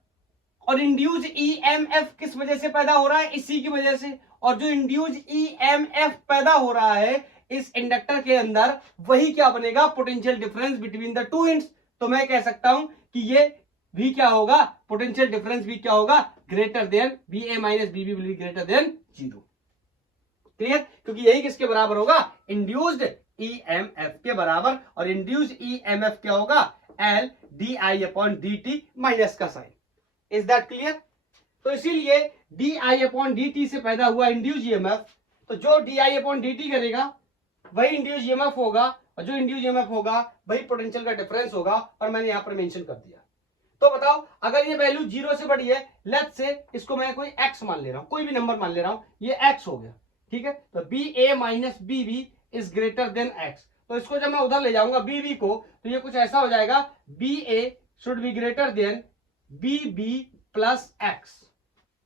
और इंड्यूस ईएमएफ किस वजह से पैदा हो रहा है, इसी की वजह से। और जो इंड्यूस ईएमएफ पैदा हो रहा है इस इंडक्टर के अंदर, वही क्या बनेगा, potential difference between the two ends. तो मैं कह सकता हूं कि ये भी क्या होगा, पोटेंशियल डिफरेंस भी क्या होगा, greater than B A minus B B will be greater than zero. Clear? क्योंकि यही किसके बराबर होगा, इंड्यूस्ड ईएमएफ के बराबर। और इंड्यूस्ड ईएमएफ क्या होगा, L D I upon D T minus का साइन। Is that clear? तो इसीलिए D I upon D T से पैदा हुआ इंड्यूस ईएमएफ, तो जो D I upon D T करेगा वही इंड्यूस ईएमएफ होगा, और जो इंड्यूस ईएमएफ होगा वही पोटेंशियल का डिफरेंस होगा। और मैंने यहां पर मेंशन कर दिया। तो बताओ, अगर ये वैल्यू जीरो से बड़ी है, लेट्स से इसको मैं कोई एक्स मान ले रहा हूं, कोई भी नंबर मान ले रहा हूं, ये एक्स हो गया, ठीक है। तो B A minus B B is greater than X. तो इसको जब मैं उधर ले जाऊंगा बी बी को, तो ये कुछ ऐसा हो जाएगा, B A should be greater than B B plus X.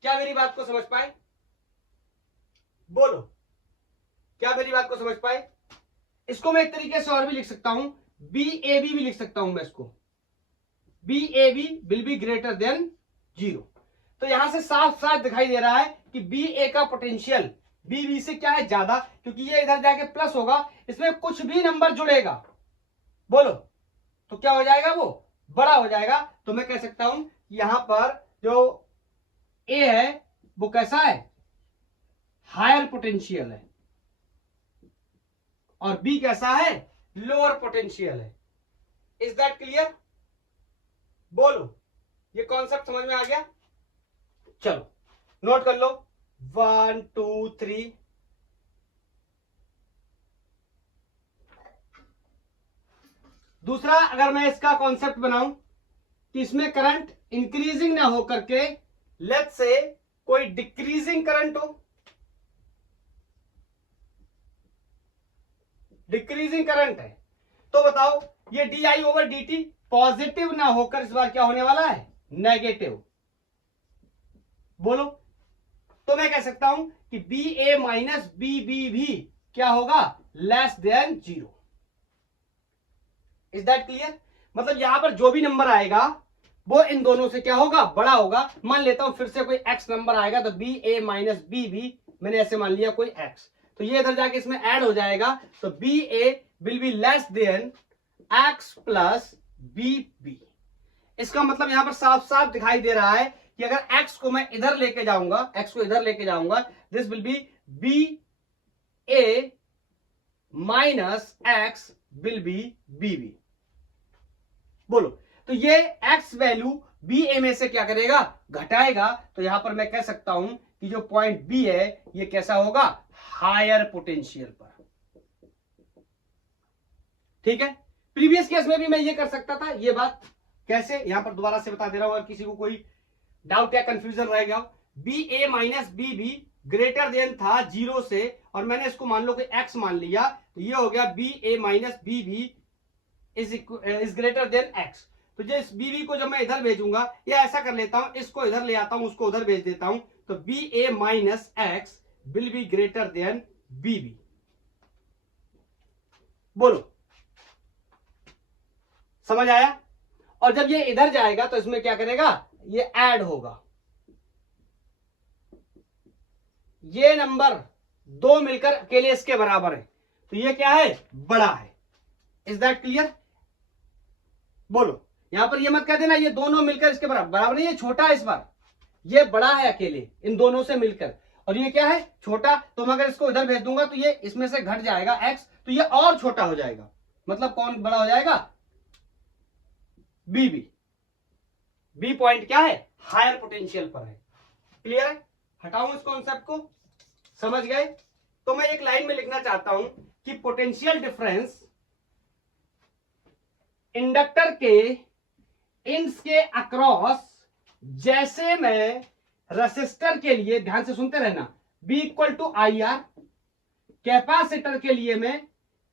क्या मेरी बात को समझ पाए? बोलो, क्या मेरी बात को समझ पाए? इसको मैं एक तरीके से और भी लिख सकता हूं, बी ए बी भी लिख सकता हूं मैं इसको, B A B will be greater than zero. तो यहां से साफ साफ दिखाई दे रहा है कि बी ए का पोटेंशियल बी बी से क्या है, ज्यादा, क्योंकि ये इधर जाके प्लस होगा, इसमें कुछ भी नंबर जुड़ेगा, बोलो, तो क्या हो जाएगा, वो बड़ा हो जाएगा। तो मैं कह सकता हूं यहां पर जो ए है वो कैसा है, हायर पोटेंशियल है, और बी कैसा है, लोअर पोटेंशियल है। Is that clear? बोलो, ये कॉन्सेप्ट समझ में आ गया? चलो नोट कर लो, 1 2 3। दूसरा, अगर मैं इसका कॉन्सेप्ट बनाऊं कि इसमें करंट इंक्रीजिंग ना हो करके लेट्स से कोई डिक्रीजिंग करंट हो, डिक्रीजिंग करंट है, तो बताओ ये D I over D T positive ना होकर इस बार क्या होने वाला है, नेगेटिव। बोलो, तो मैं कह सकता हूं कि B A minus B B भी क्या होगा, less than 0। Is that clear? मतलब यहां पर जो भी नंबर आएगा वो इन दोनों से क्या होगा, बड़ा होगा। मान लेता हूं फिर से कोई x नंबर आएगा तो B A minus B B, मैंने ऐसे मान लिया कोई x, तो ये इधर जाके इसमें ऐड हो जाएगा, तो B A will be less than x plus B B. इसका मतलब यहां पर साफ साफ दिखाई दे रहा है कि अगर x को मैं इधर लेके जाऊंगा, x को इधर लेके जाऊंगा, this will be B A minus x will be B B. बोलो, तो ये x वैल्यू बी ए में से क्या करेगा, घटाएगा। तो यहां पर मैं कह सकता हूं कि जो पॉइंट बी है ये कैसा होगा, हायर पोटेंशियल पर। ठीक है, प्रीवियस केस में भी मैं ये कर सकता था। ये बात कैसे, यहां पर दोबारा से बता दे रहा हूं, अगर किसी को कोई डाउट या कंफ्यूजन रहेगा। B A minus B B greater than था 0 से, और मैंने इसको मान लो कि x मान लिया, तो ये हो गया B A minus B B is greater than x। तो जो इस बी बी को जब मैं इधर भेजूंगा, या ऐसा कर लेता हूं, इसको इधर ले आता हूं, उसको उधर भेज देता हूं, तो B A minus X will be greater than B B. बोलो, समझ आया? और जब ये इधर जाएगा तो इसमें क्या करेगा, ये ऐड होगा। ये नंबर दो मिलकर अकेले इसके बराबर है, तो ये क्या है, बड़ा है। Is that clear? बोलो, यहां पर ये मत कह देना ये दोनों मिलकर इसके बराबर नहीं, ये छोटा है इस बार, ये बड़ा है अकेले इन दोनों से मिलकर, और ये क्या है, छोटा। तो मैं अगर इसको इधर भेज दूंगा तो ये इसमें से घट जाएगा x, तो ये और छोटा हो जाएगा। मतलब कौन बड़ा हो जाएगा, बी बी। बी पॉइंट क्या है, हायर पोटेंशियल पर है। क्लियर है? हटाऊं इस कॉन्सेप्ट को, समझ गए? तो मैं एक लाइन में लिखना चाहता हूं कि पोटेंशियल डिफरेंस इंडक्टर के इंड्स के अक्रॉस, जैसे मैं रेसिस्टर के लिए, ध्यान से सुनते रहना, B equal to I R, capacitor के लिए मैं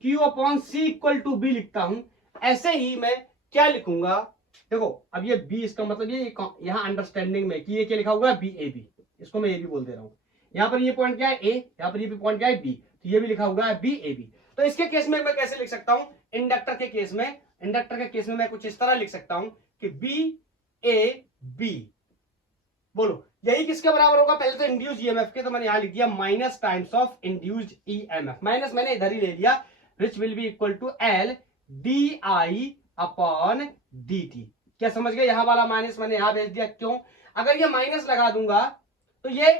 Q upon C equal to B लिखता हूं, ऐसे ही मैं क्या लिखूंगा, देखो अब ये B, इसका मतलब ये यहां अंडरस्टैंडिंग में कि ये क्या लिखा हुआ, बी ए बी, इसको मैं ए बी बोल दे रहा हूं। यहां पर ये पॉइंट क्या है, ए, यहां पर ये पॉइंट क्या है, बी, तो ये भी लिखा हुआ है बी ए बी। तो इसके केस में मैं कैसे लिख सकता हूं, इंडक्टर के केस में, इंडक्टर के केस में मैं कुछ इस तरह लिख सकता हूं कि बी ए बी। बोलो, यही किसके बराबर होगा, पहले तो इंड्यूस्ड ईएमएफ के, तो मैंने यहां लिख दिया minus times of induced EMF, minus मैंने इधर ही ले लिया, which will be equal to L D I upon D T. क्या समझ गए? यहां वाला माइनस मैंने यहां भेज दिया, क्यों? अगर ये माइनस लगा दूंगा तो ये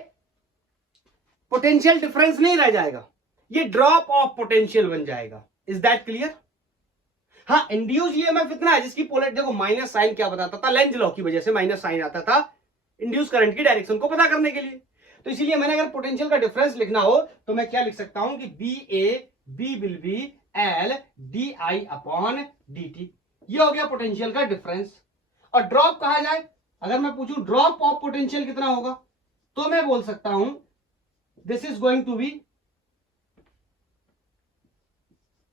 पोटेंशियल डिफरेंस नहीं रह जाएगा, ये ड्रॉप ऑफ पोटेंशियल बन जाएगा। Is that clear? हाँ, इंड्यूस्ड ईएमएफ इतना है जिसकी पोलर, देखो माइनस साइन क्या बताता था, लेंज लॉ की वजह से माइनस साइन आता था इंड्यूस करंट की डायरेक्शन को पता करने के लिए। तो इसीलिए मैंने अगर पोटेंशियल का डिफरेंस लिखना हो तो मैं क्या लिख सकता हूं कि B A B will be L D I upon D T. ये हो गया पोटेंशियल का डिफरेंस। और ड्रॉप कहा जाए, अगर मैं पूछूं ड्रॉप ऑफ पोटेंशियल कितना होगा, तो मैं बोल सकता हूं this is going to B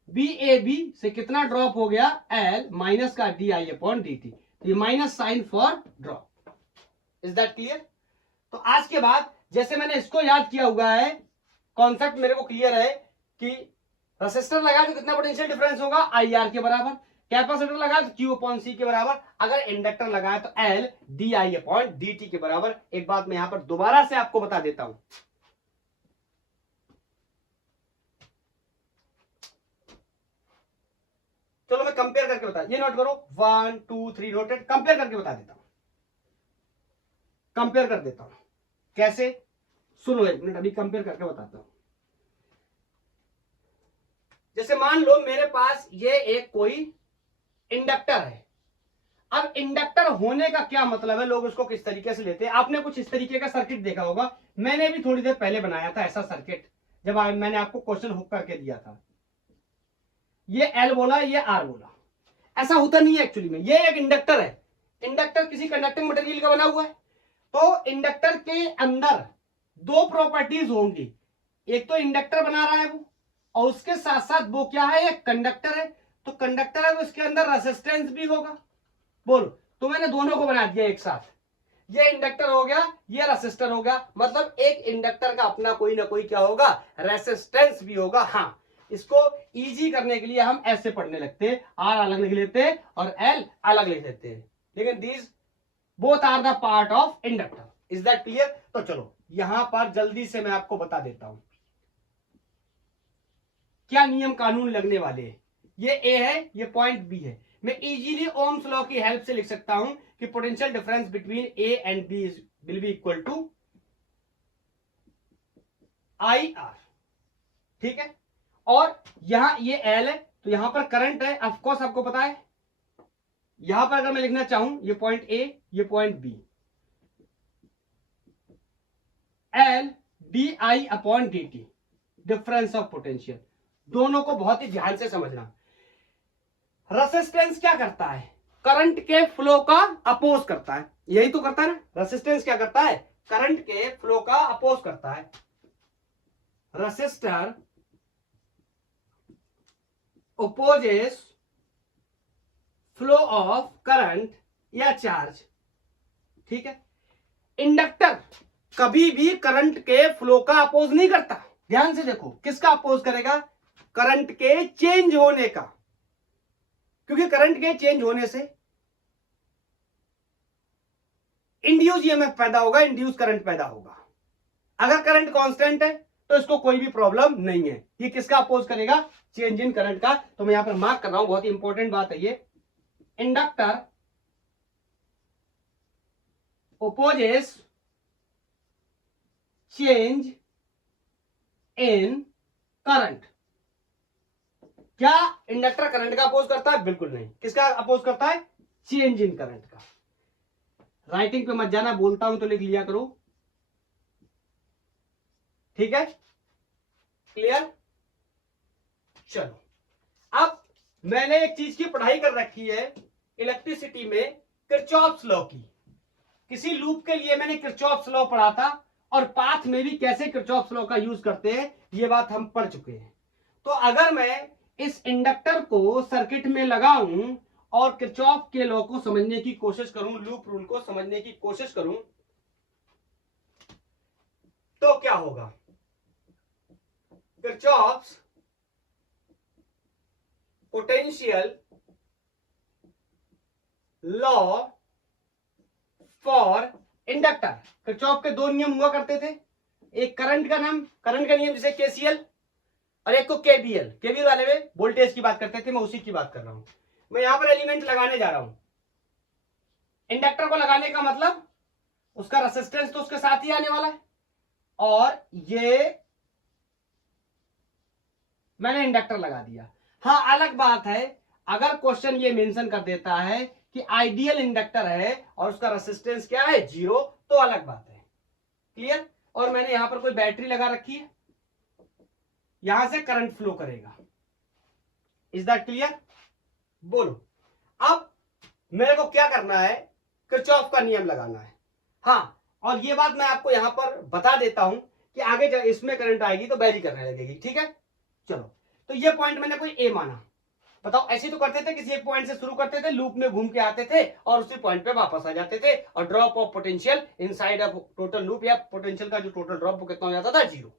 B A B से कितना ड्रॉप हो गया, एल माइनस का D I upon D T, तो ये minus sign for drop. Is that clear? तो आज के बाद जैसे मैंने इसको याद किया हुआ है, कॉन्सेप्ट मेरे को क्लियर है कि रेसिस्टर लगाए तो कितना पोटेंशियल डिफरेंस होगा, आई आर के बराबर, कैपेसिटर लगाए तो क्यू अपॉन सी के बराबर, अगर इंडक्टर लगाए तो L D I upon D T के बराबर। एक बात मैं यहां पर दोबारा से आपको बता देता हूं, चलो मैं कंपेयर करके बता, ये नोट करो, 1 2 3 नोटेड, कंपेयर करके बता देता हूं, कंपेयर कर देता हूं। कैसे, सुनो एक मिनट, अभी कंपेयर करके बताता हूं। जैसे मान लो मेरे पास ये एक कोई इंडक्टर है। अब इंडक्टर होने का क्या मतलब है, लोग उसको किस तरीके से लेते हैं, आपने कुछ इस तरीके का सर्किट देखा होगा, मैंने भी थोड़ी देर पहले बनाया था ऐसा सर्किट, जब मैंने आपको क्वेश्चन हुक करके दिया था। ये एल बोला, ये आर बोला, ऐसा होता नहीं है एक्चुअली में। ये एक इंडक्टर है, इंडक्टर किसी कंडक्टिंग मटेरियल का बना हुआ है, तो इंडक्टर के अंदर दो प्रॉपर्टीज होंगी, एक तो इंडक्टर बना रहा है वो, और उसके साथ साथ वो क्या है, एक कंडक्टर है। तो कंडक्टर है तो इसके अंदर रेसिस्टेंस भी होगा, बोलो। तो मैंने दोनों को बना दिया एक साथ, ये इंडक्टर हो गया, ये रेसिस्टर हो गया, मतलब एक इंडक्टर का अपना कोई ना कोई क्या होगा, रेसिस्टेंस भी होगा। हाँ, इसको इजी करने के लिए हम ऐसे पढ़ने लगते हैं, आर अलग लिख लेते हैं और एल अलग लिख लेते हैं, लेकिन these both are the part of inductor. Is that clear? तो चलो यहां पर जल्दी से मैं आपको बता देता हूं क्या नियम कानून लगने वाले हैं। ये ए है, ये पॉइंट बी है। मैं इजीली ओम्स लॉ की हेल्प से लिख सकता हूं कि potential difference between A and B will be equal to I R. ठीक है, और यहां ये एल है, तो यहां पर करंट है, ऑफ कोर्स आपको पता है। यहां पर अगर मैं लिखना चाहूं, ये पॉइंट ए, ये point B, L D I upon D T, difference of potential. दोनों को बहुत ही ध्यान से समझना। रेसिस्टेंस क्या करता है? करंट के फ्लो का अपोज करता है, यही तो करता है ना। रेसिस्टेंस क्या करता है? करंट के फ्लो का अपोज करता है। Resistor opposes flow of current या चार्ज। ठीक है, इंडक्टर कभी भी करंट के फ्लो का अपोज नहीं करता। ध्यान से देखो, किसका अपोज करेगा? करंट के चेंज होने का, क्योंकि करंट के चेंज होने से इंड्यूस ईएमएफ पैदा होगा, इंड्यूस करंट पैदा होगा। अगर करंट कांस्टेंट है तो इसको कोई भी प्रॉब्लम नहीं है। ये किसका अपोज करेगा? चेंज इन करंट का। तो मैं यहां पर मार्क कर रहा हूं, बहुत ही इंपॉर्टेंट बात है ये। Inductor opposes change in current. क्या इंडक्टर करंट का अपोज करता है? बिल्कुल नहीं। किसका अपोज करता है? चेंज इन करंट का। राइटिंग पे मत जाना, बोलता हूं तो लिख लिया करो। ठीक है, क्लियर? चलो, अब मैंने एक चीज की पढ़ाई कर रखी है इलेक्ट्रिसिटी में, किरचॉफ्स लॉ की। किसी लूप के लिए मैंने किरचॉफ्स लॉ पढ़ा था, और पाथ में भी कैसे किरचॉफ्स लॉ का यूज करते हैं ये बात हम पढ़ चुके हैं। तो अगर मैं इस इंडक्टर को सर्किट में लगाऊं और किरचॉफ के लॉ को समझने की कोशिश करूं, लूप रूल को समझने की कोशिश करूं, तो क्या होगा? Kirchhoff's potential law for inductor. Kirchhoff के दो नियम हुआ करते थे, एक करंट का नियम जिसे केसीएल, और एक को केबीएल। केबीएल वाले में वोल्टेज की बात करते थे, मैं उसी की बात कर रहा हूं। मैं यहां पर एलिमेंट लगाने जा रहा हूं। इंडक्टर को लगाने का मतलब उसका रेसिस्टेंस तो उसके साथ ही आने वाला है, और ये मैंने इंडक्टर लगा दिया। हाँ, अलग बात है अगर क्वेश्चन ये मेंशन कर देता है कि आइडियल इंडक्टर है और उसका रेसिस्टेंस क्या है? 0, तो अलग बात है। क्लियर? और मैंने यहां पर कोई बैटरी लगा रखी है, यहां से करंट फ्लो करेगा। Is that clear? बोलो। अब मेरे को क्या करना है? किरचॉफ का नियम लगाना है। हाँ, और ये बात मैं आपको यहां पर बता देता हूं कि आगे जब इसमें करंट आएगी तो वैरी करने लगेगी। ठीक है, चलो। तो ये पॉइंट मैंने कोई ए माना। बताओ, ऐसे तो करते थे, किसी एक पॉइंट से शुरू करते थे, लूप में घूम के आते थे और उसी पॉइंट पे वापस आ जाते थे, और drop of potential inside of total loop, या पोटेंशियल का जो टोटल ड्रॉप वो कितना हो जाता था? 0।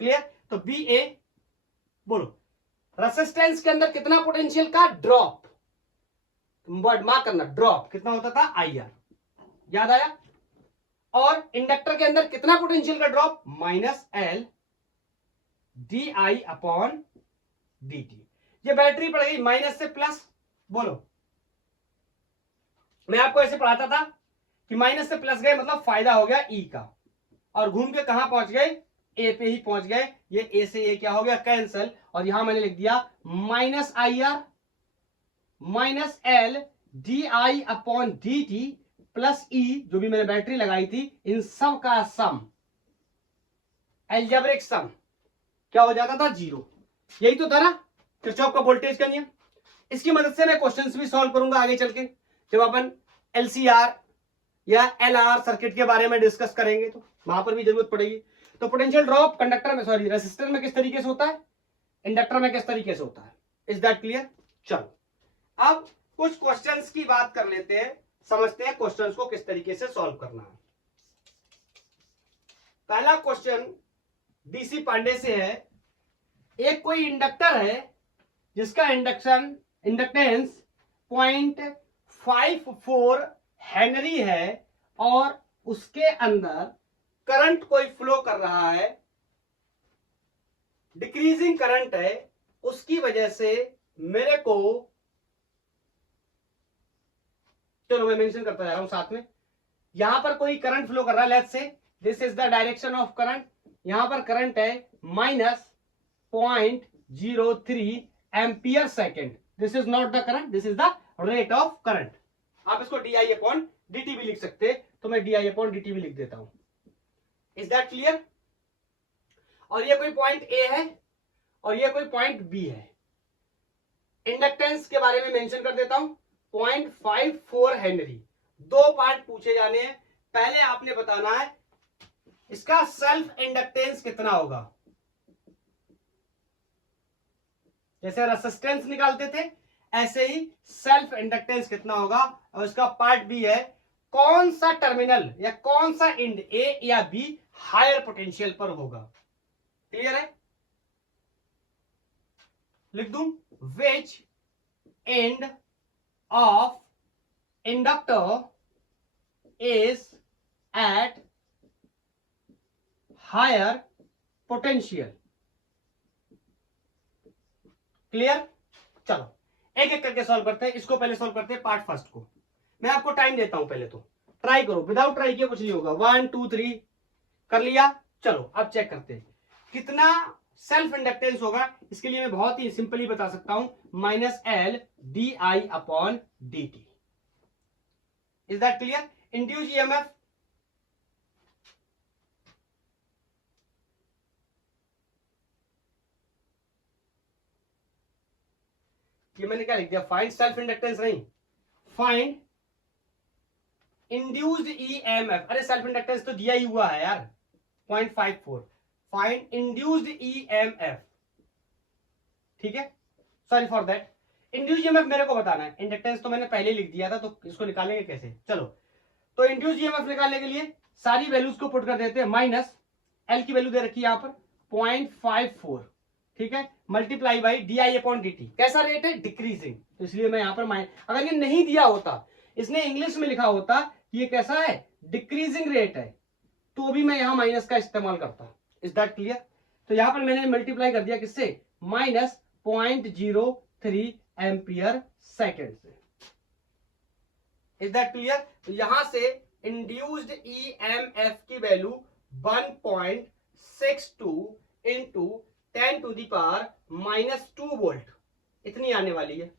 क्लियर? तो बी ए। बोलो, रेसिस्टेंस के अंदर कितना पोटेंशियल का ड्रॉप? वर्ड मार्क करना, ड्रॉप कितना होता था? IR। याद आया? और इंडक्टर के अंदर कितना पोटेंशियल का drop? -L DI upon DT। ये बैटरी पड़ गई माइनस से प्लस। बोलो, मैं आपको ऐसे पढ़ाता था कि माइनस से प्लस गए मतलब फायदा हो गया E का, और घूम के कहां पहुंच गए? ए पे ही पहुंच गए। ये ए से ए क्या हो गया? कैंसल। और यहां मैंने लिख दिया -IR -L DI upon DT plus E, जो भी मैंने बैटरी लगाई थी, इन सब का सम, एल्जेब्रिक सम, क्या हो जाता था? 0। यही तो था ना किरचॉफ का वोल्टेज का नियम। इसकी मदद से मैं क्वेश्चंस भी सॉल्व करूंगा आगे चल के, जब अपन LCR या LR सर्किट के बारे में डिस्कस करेंगे तो वहां पर भी जरूरत पड़ेगी। तो पोटेंशियल ड्रॉप कंडक्टर में, सॉरी, रेसिस्टर में किस तरीके से होता है, इंडक्टर में किस तरीके से होता है। Is that clear? चलो, अब कुछ क्वेश्चंस की बात कर लेते हैं, समझते हैं क्वेश्चंस को किस तरीके से सॉल्व करना है। पहला क्वेश्चन डीसी पांडे से है। एक कोई इंडक्टर है जिसका इंडक्टेंस 0.54 हेनरी है और उसके अंदर करंट कोई फ्लो कर रहा है, डिक्रीजिंग करंट है, उसकी वजह से मेरे को, चलो मैं मेंशन करता जा रहा हूं साथ में, यहां पर कोई करंट फ्लो कर रहा है, let's say this is the direction of current, यहां पर करंट है -0.03 ampere second, this is not the current, this is the rate of current. आप इसको DI अपॉन DT भी लिख सकते, तो मैं DI अपॉन DT भी लिख देता हूं। Is that clear? और ये कोई पॉइंट A है और ये कोई पॉइंट B है। इंडक्टेंस के बारे में मेंशन कर देता हूं, 0.54 हेनरी। दो पार्ट पूछे जाने हैं, पहले आपने बताना है इसका सेल्फ इंडक्टेंस कितना होगा। जैसे रेसिस्टेंस निकालते थे ऐसे ही सेल्फ इंडक्टेंस कितना होगा, और इसका पार्ट B है कौन सा टर्मिनल या कौन सा एंड A या B हायर पोटेंशियल पर होगा। क्लियर है? लिख दूं, which end of inductor is at higher potential. Clear? चलो एक एक करके सॉल्व करते हैं। इसको पहले सॉल्व करते हैं पार्ट फर्स्ट को। मैं आपको टाइम देता हूं, पहले तो ट्राई करो, विदाउट ट्राई किए कुछ नहीं होगा। 1 2 3 कर लिया। चलो अब चेक करते हैं कितना सेल्फ इंडक्टेंस होगा। इसके लिए मैं बहुत ही सिंपली बता सकता हूं, -L DI upon DT। Is that clear? Induce EMF, ये मैंने क्या लिख दिया, फाइंड सेल्फ इंडक्टेंस नहीं, फाइंड इंड्यूस्ड EMF। अरे सेल्फ इंडक्टेंस तो दिया ही हुआ है यार, 0.54। फाइंड इंड्यूस्ड EMF, ठीक है, sorry for that. Induced EMF मेरे को बताना है, इंडक्टेंस तो मैंने पहले लिख दिया था, तो इसको निकालेंगे कैसे। चलो तो इंड्यूस्ड EMF निकालने के लिए सारी वैल्यूज को पुट कर देते हैं। -L की वैल्यू दे रखी है यहां पर 0.54, ठीक है, multiply by DI upon DT। कैसा रेट है? डिक्रीजिंग, तो इसलिए मैं यहां पर अगर ये नहीं दिया होता, इसने इंग्लिश में लिखा होता कि ये कैसा है, डिक्रीजिंग रेट है, तो भी मैं यहां माइनस का इस्तेमाल करता। Is that clear? तो यहां पर मैंने मल्टीप्लाई कर दिया किससे, -0.03 एम्पियर सेकेंड से। Is that clear? तो यहां से इंड्यूस्ड EMF की वैल्यू 1.62 इंटू 10⁻⁻² वोल्ट इतनी आने वाली है।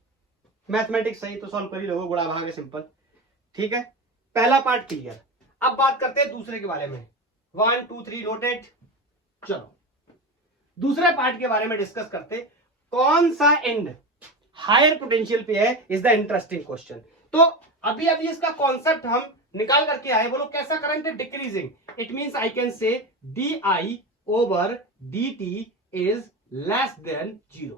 मैथमेटिक्स सही तो सॉल्व कर ही लोगे, गुणा भाग सिंपल, ठीक है। पहला पार्ट क्लियर। अब बात करते हैं दूसरे के बारे में। 1 2 3 नोटेड। चलो दूसरे पार्ट के बारे में डिस्कस करते, कौन सा एंड हायर पोटेंशियल पे है, इज द इंटरेस्टिंग क्वेश्चन। तो अभी अभी इसका कॉन्सेप्ट हम निकाल करके आए। बोलो कैसा करंट है, decreasing. It means I can से DI over DT is less than 0।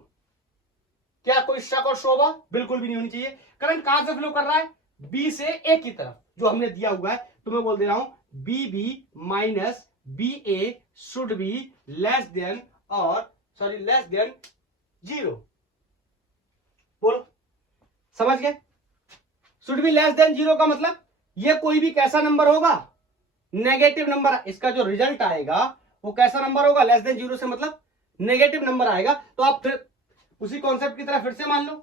क्या कोई शक और शोभा? बिल्कुल भी नहीं होनी चाहिए। करंट कहां से फ्लो कर रहा है, B से A की तरफ, जो हमने दिया हुआ है। तो मैं बोल दे रहा हूं BB minus BA should be less than less than 0। बोलो समझ गए? शुड बी लेस देन 0 का मतलब ये कोई भी कैसा नंबर होगा, नेगेटिव नंबर। इसका जो रिजल्ट आएगा वो कैसा नंबर होगा, लेस देन 0 से मतलब नेगेटिव नंबर आएगा। तो आप फिर उसी कॉन्सेप्ट की तरह फिर से मान लो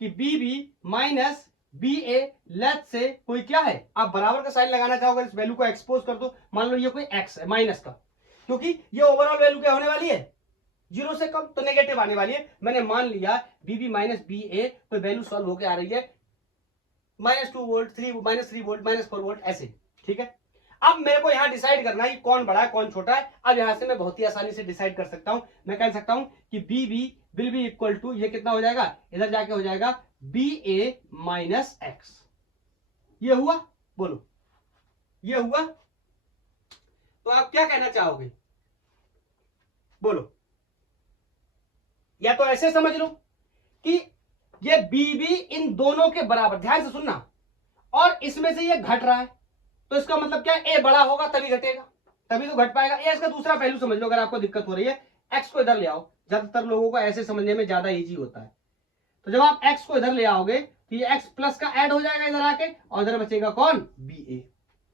कि BB माइनस BA लेस से कोई क्या है, आप बराबर का साइन लगाना चाहोगे, इस वैल्यू को एक्सपोज कर दो। मान लो ये कोई x है माइनस का, क्योंकि ये ओवरऑल वैल्यू क्या होने वाली है, 0 से कम, तो नेगेटिव आने वाली है। मैंने मान लिया BB माइनस BA तो वैल्यू सॉल्व होकर आ रही है -2 वोल्ट, -3 वोल्ट, -4 वोल्ट, ऐसे, ठीक है। अब मेरे को यहां डिसाइड करना है कि कौन बड़ा है कौन छोटा है। अब यहां से मैं बहुत ही आसानी से डिसाइड कर सकता हूं। मैं कह सकता हूं कि BB will be equal to, ये कितना हो जाएगा, इधर जाके हो जाएगा BA माइनस X। ये हुआ? बोलो ये हुआ? तो आप क्या कहना चाहोगे, बोलो। या तो ऐसे समझ लो कि ये बीबी इन दोनों के बराबर, ध्यान से सुनना, और इसमें से ये घट रहा है, तो इसका मतलब क्या है, ए बड़ा होगा तभी घटेगा, तभी तो घट पाएगा। ये इसका दूसरा पहलू समझ लो, अगर आपको दिक्कत हो रही है, एक्स को इधर ले आओ, ज्यादातर लोगों को ऐसे समझने में ज्यादा इजी होता है। तो जब आप एक्स को इधर ले आओगे तो ये एक्स प्लस का ऐड हो जाएगा इधर आके, और इधर बचेगा कौन, बी ए।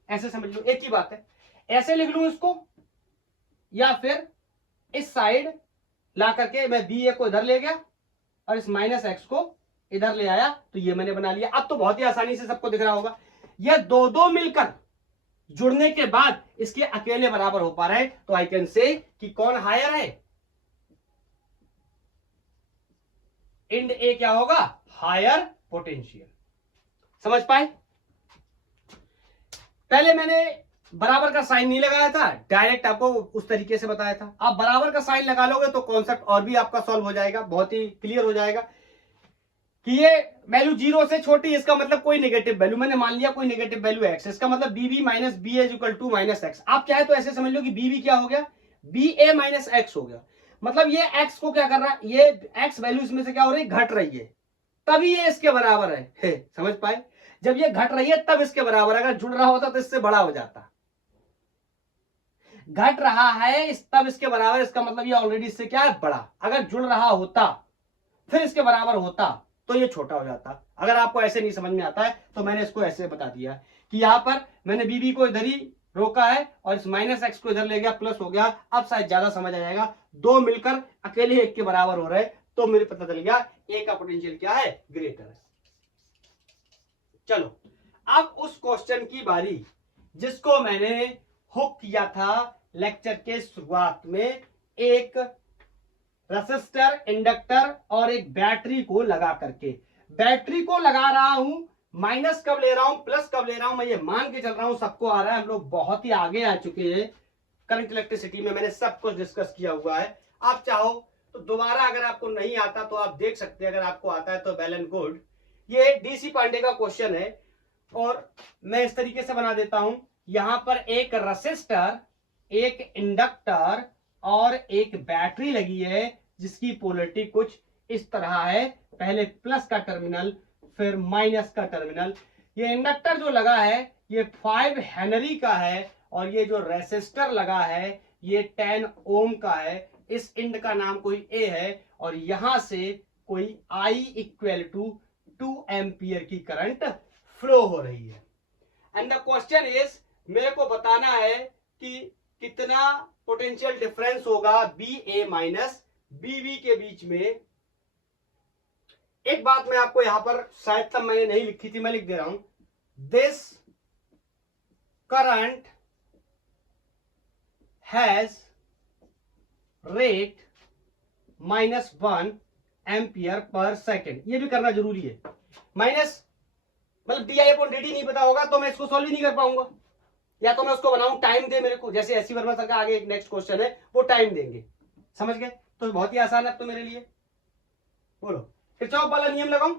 ऐसे समझ लो, एक ही बात है। ऐसे लिख लूं इसको, या फिर इस साइड ला करके मैं बी ए को इधर ले गया और इस माइनस एक्स को इधर ले आया, तो ये मैंने बना लिया। अब तो बहुत ही आसानी से सबको दिख रहा होगा, ये दो दो मिलकर जुड़ने के बाद इसके अकेले बराबर हो पा रहे हैं, तो आई कैन से कि कौन हायर है, इंड ए क्या होगा, हायर पोटेंशियल। समझ पाए? पहले मैंने बराबर का साइन नहीं लगाया था, डायरेक्ट आपको उस तरीके से बताया था। आप बराबर का साइन लगा लोगे तो कॉन्सेप्ट और भी आपका सॉल्व हो जाएगा, बहुत ही क्लियर हो जाएगा कि ये वैल्यू 0 से छोटी, इसका मतलब कोई नेगेटिव वैल्यू, मैंने मान लिया कोई नेगेटिव वैल्यू एक्स, इसका मतलब B B minus B A equal to minus X. आप चाहे तो ऐसे समझ लो कि बीबी क्या हो गया, बी ए माइनस एक्स हो गया। मतलब ये एक्स को क्या कर रहा है, ये एक्स वैल्यू इसमें से क्या हो रही है, घट रही है, तभी ये इसके बराबर है। समझ पाए? जब ये घट रही है तब इसके बराबर, अगर जुड़ रहा होता तो इससे बड़ा हो जाता। घट रहा है इस तब इसके बराबर, इसका मतलब ये ऑलरेडी इससे क्या है, बड़ा। अगर जुड़ रहा होता फिर इसके बराबर होता तो ये छोटा हो जाता। अगर आपको ऐसे नहीं समझ में आता है तो मैंने इसको ऐसे बता दिया कि यहां पर मैंने बीबी को इधर ही रोका है और इस माइनस एक्स को इधर ले गया, प्लस हो गया। अब शायद ज्यादा समझ आ जाएगा, दो मिलकर अकेले एक के बराबर हो रहे, तो मेरे पता चल गया ए का पोटेंशियल क्या है, ग्रेटर है। चलो अब उस क्वेश्चन की बारी जिसको मैंने हुक किया था लेक्चर के शुरुआत में, एक रेसिस्टर, इंडक्टर और एक बैटरी को लगा करके। बैटरी को लगा रहा हूं, माइनस कब ले रहा हूं, प्लस कब ले रहा हूं, मैं ये मान के चल रहा हूं सबको आ रहा है। हम लोग बहुत ही आगे आ चुके हैं करंट इलेक्ट्रिसिटी में, मैंने सब कुछ डिस्कस किया हुआ है। आप चाहो तो दोबारा, अगर आपको नहीं आता तो आप देख सकते हैं, अगर आपको आता है तो वेल एंड गुड। ये डीसी पांडे का क्वेश्चन है और मैं इस तरीके से बना देता हूं, यहां पर एक रेसिस्टर, एक इंडक्टर और एक बैटरी लगी है जिसकी पोलरिटी कुछ इस तरह है, पहले प्लस का टर्मिनल फिर माइनस का टर्मिनल। ये इंडक्टर जो लगा है ये 5 हेनरी का है और ये जो रेसिस्टर लगा है ये 10 ओम का है। इस इंड का नाम कोई ए है और यहां से कोई आई इक्वल टू 2 एम्पियर की करंट फ्लो हो रही है। एंड द क्वेश्चन इज, मेरे को बताना है कि कितना पोटेंशियल डिफरेंस होगा बी ए माइनस बीवी के बीच में। एक बात मैं आपको यहां पर शायद तब मैंने नहीं लिखी थी, मैं लिख दे रहा हूं, this current has rate -1 ampere per second. ये भी करना जरूरी है। माइनस मतलब di/dt नहीं पता होगा तो मैं इसको सॉल्व ही नहीं कर पाऊंगा, या तो मैं उसको बनाऊं टाइम दे मेरे को, जैसे एससी वर्मा सर का आगे एक नेक्स्ट क्वेश्चन है वो टाइम देंगे। समझ गए? तो बहुत ही आसान है अब तो मेरे लिए। बोलो किरचॉफ वाला नियम लगाऊं,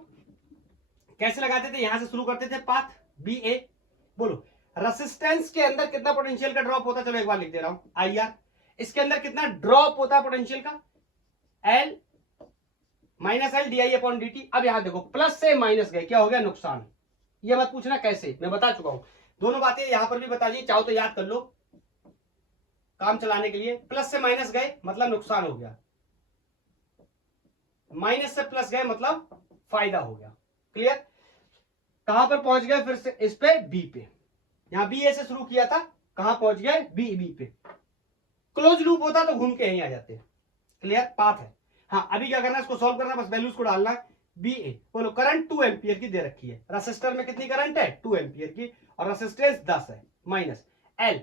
कैसे लगाते थे, यहां से शुरू करते थे पाथ बी ए। बोलो रेसिस्टेंस के अंदर कितना पोटेंशियल का ड्रॉप होता है, चलो एक बार लिख दे रहा हूं, आई आर। इसके अंदर कितना ड्रॉप होता है पोटेंशियल का, एल माइनस एल di/dt। अब यहां देखो प्लस से माइनस गए, क्या हो गया, नुकसान। ये मत पूछना कैसे, मैं बता चुका हूं, दोनों बातें यहां पर भी बता दी, चाहो तो याद कर लो काम चलाने के लिए। प्लस से माइनस गए मतलब नुकसान हो गया, माइनस से प्लस गए मतलब फायदा हो गया। क्लियर? कहां पर पहुंच गए, फिर से इस पे बी पे, यहां बी ए से शुरू किया था, कहां पहुंच गए, बी पे। क्लोज लूप होता तो घूम के यहीं आ जाते। क्लियर? पाथ है। हाँ अभी क्या करना है, इसको सॉल्व करना, बस वैल्यूज को डालना। बी ए बोलो करंट 2 एम्पियर की दे रखी है, रेसिस्टर में कितनी करंट है, 2 एम्पियर की, और रेसिस्टेंस 10 है, माइनस एल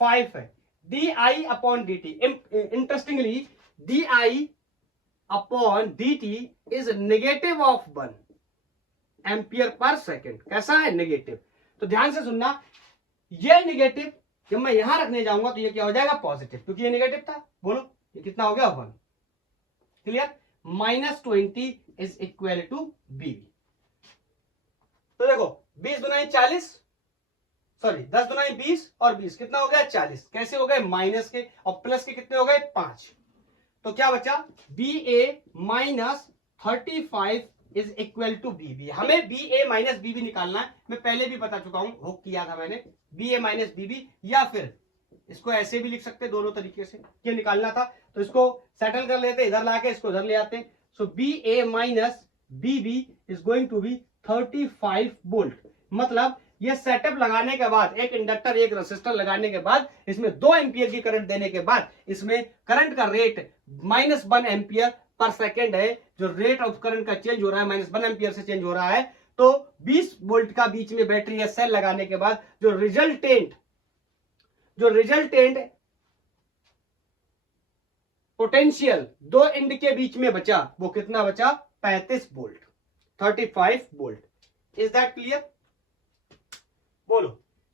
5 है, di/dt। Interestingly di/dt is negative of 1 ampere per second. कैसा है, नेगेटिव। तो ध्यान से सुनना, ये नेगेटिव जब मैं यहां रखने जाऊंगा तो ये क्या हो जाएगा, पॉजिटिव, क्योंकि ये नेगेटिव था। बोलो ये कितना हो गया, 1। Clear? -20 is equal to B. तो देखो 20 दुनाई 40, सॉरी 10 दुनाई 20 और 20 कितना हो गया, 40। कैसे हो गए, माइनस के और प्लस के कितने हो गए, 5। तो क्या बचा, B A -35 is equal to B B. हमें B A minus B B निकालना है, मैं पहले भी बता चुका हूं, हुक किया था मैंने, B A minus B B, या फिर इसको ऐसे भी लिख सकते दोनों तरीके से, ये निकालना था तो इसको सेटल कर लेते, इधर लाके इसको इधर ले आते। So B A minus B B is going to be 35 volt. मतलब ये सेटअप लगाने के बाद, एक इंडक्टर एक रेसिस्टर लगाने के बाद, इसमें 2 एम्पियर की करंट देने के बाद, इसमें करंट का रेट -1 एम्पियर पर सेकेंड है। जो रेट ऑफ करंट का चेंज हो रहा है -1 एम्पियर से चेंज हो रहा है। तो 20 वोल्ट का बीच में बैटरी या सेल लगाने के बाद जो रिजल्टेंट पोटेंशियल 2 एंड के बीच में बचा, वो कितना बचा? 35 volt, 35 volt. Is that clear? बोलो।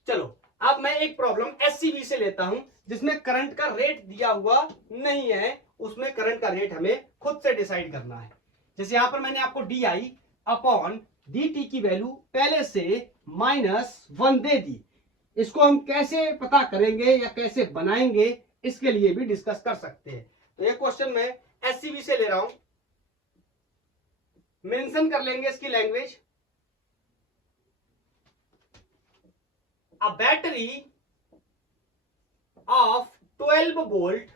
चलो अब मैं एक प्रॉब्लम एससीबी से लेता हूं, जिसमें करंट का रेट दिया हुआ नहीं है, उसमें करंट का रेट हमें खुद से डिसाइड करना है। जैसे यहां पर मैंने आपको D I upon D T की वैल्यू पहले से -1 दे दी। इसको हम कैसे पता करेंगे या कैसे बनाएंगे, इसके लिए भी डिस्कस कर सकते हैं। तो ये क्वेश्चन मैं एससीबी से ले रहा हूं, मेंशन कर लेंगे इसकी language. A battery of 12 volt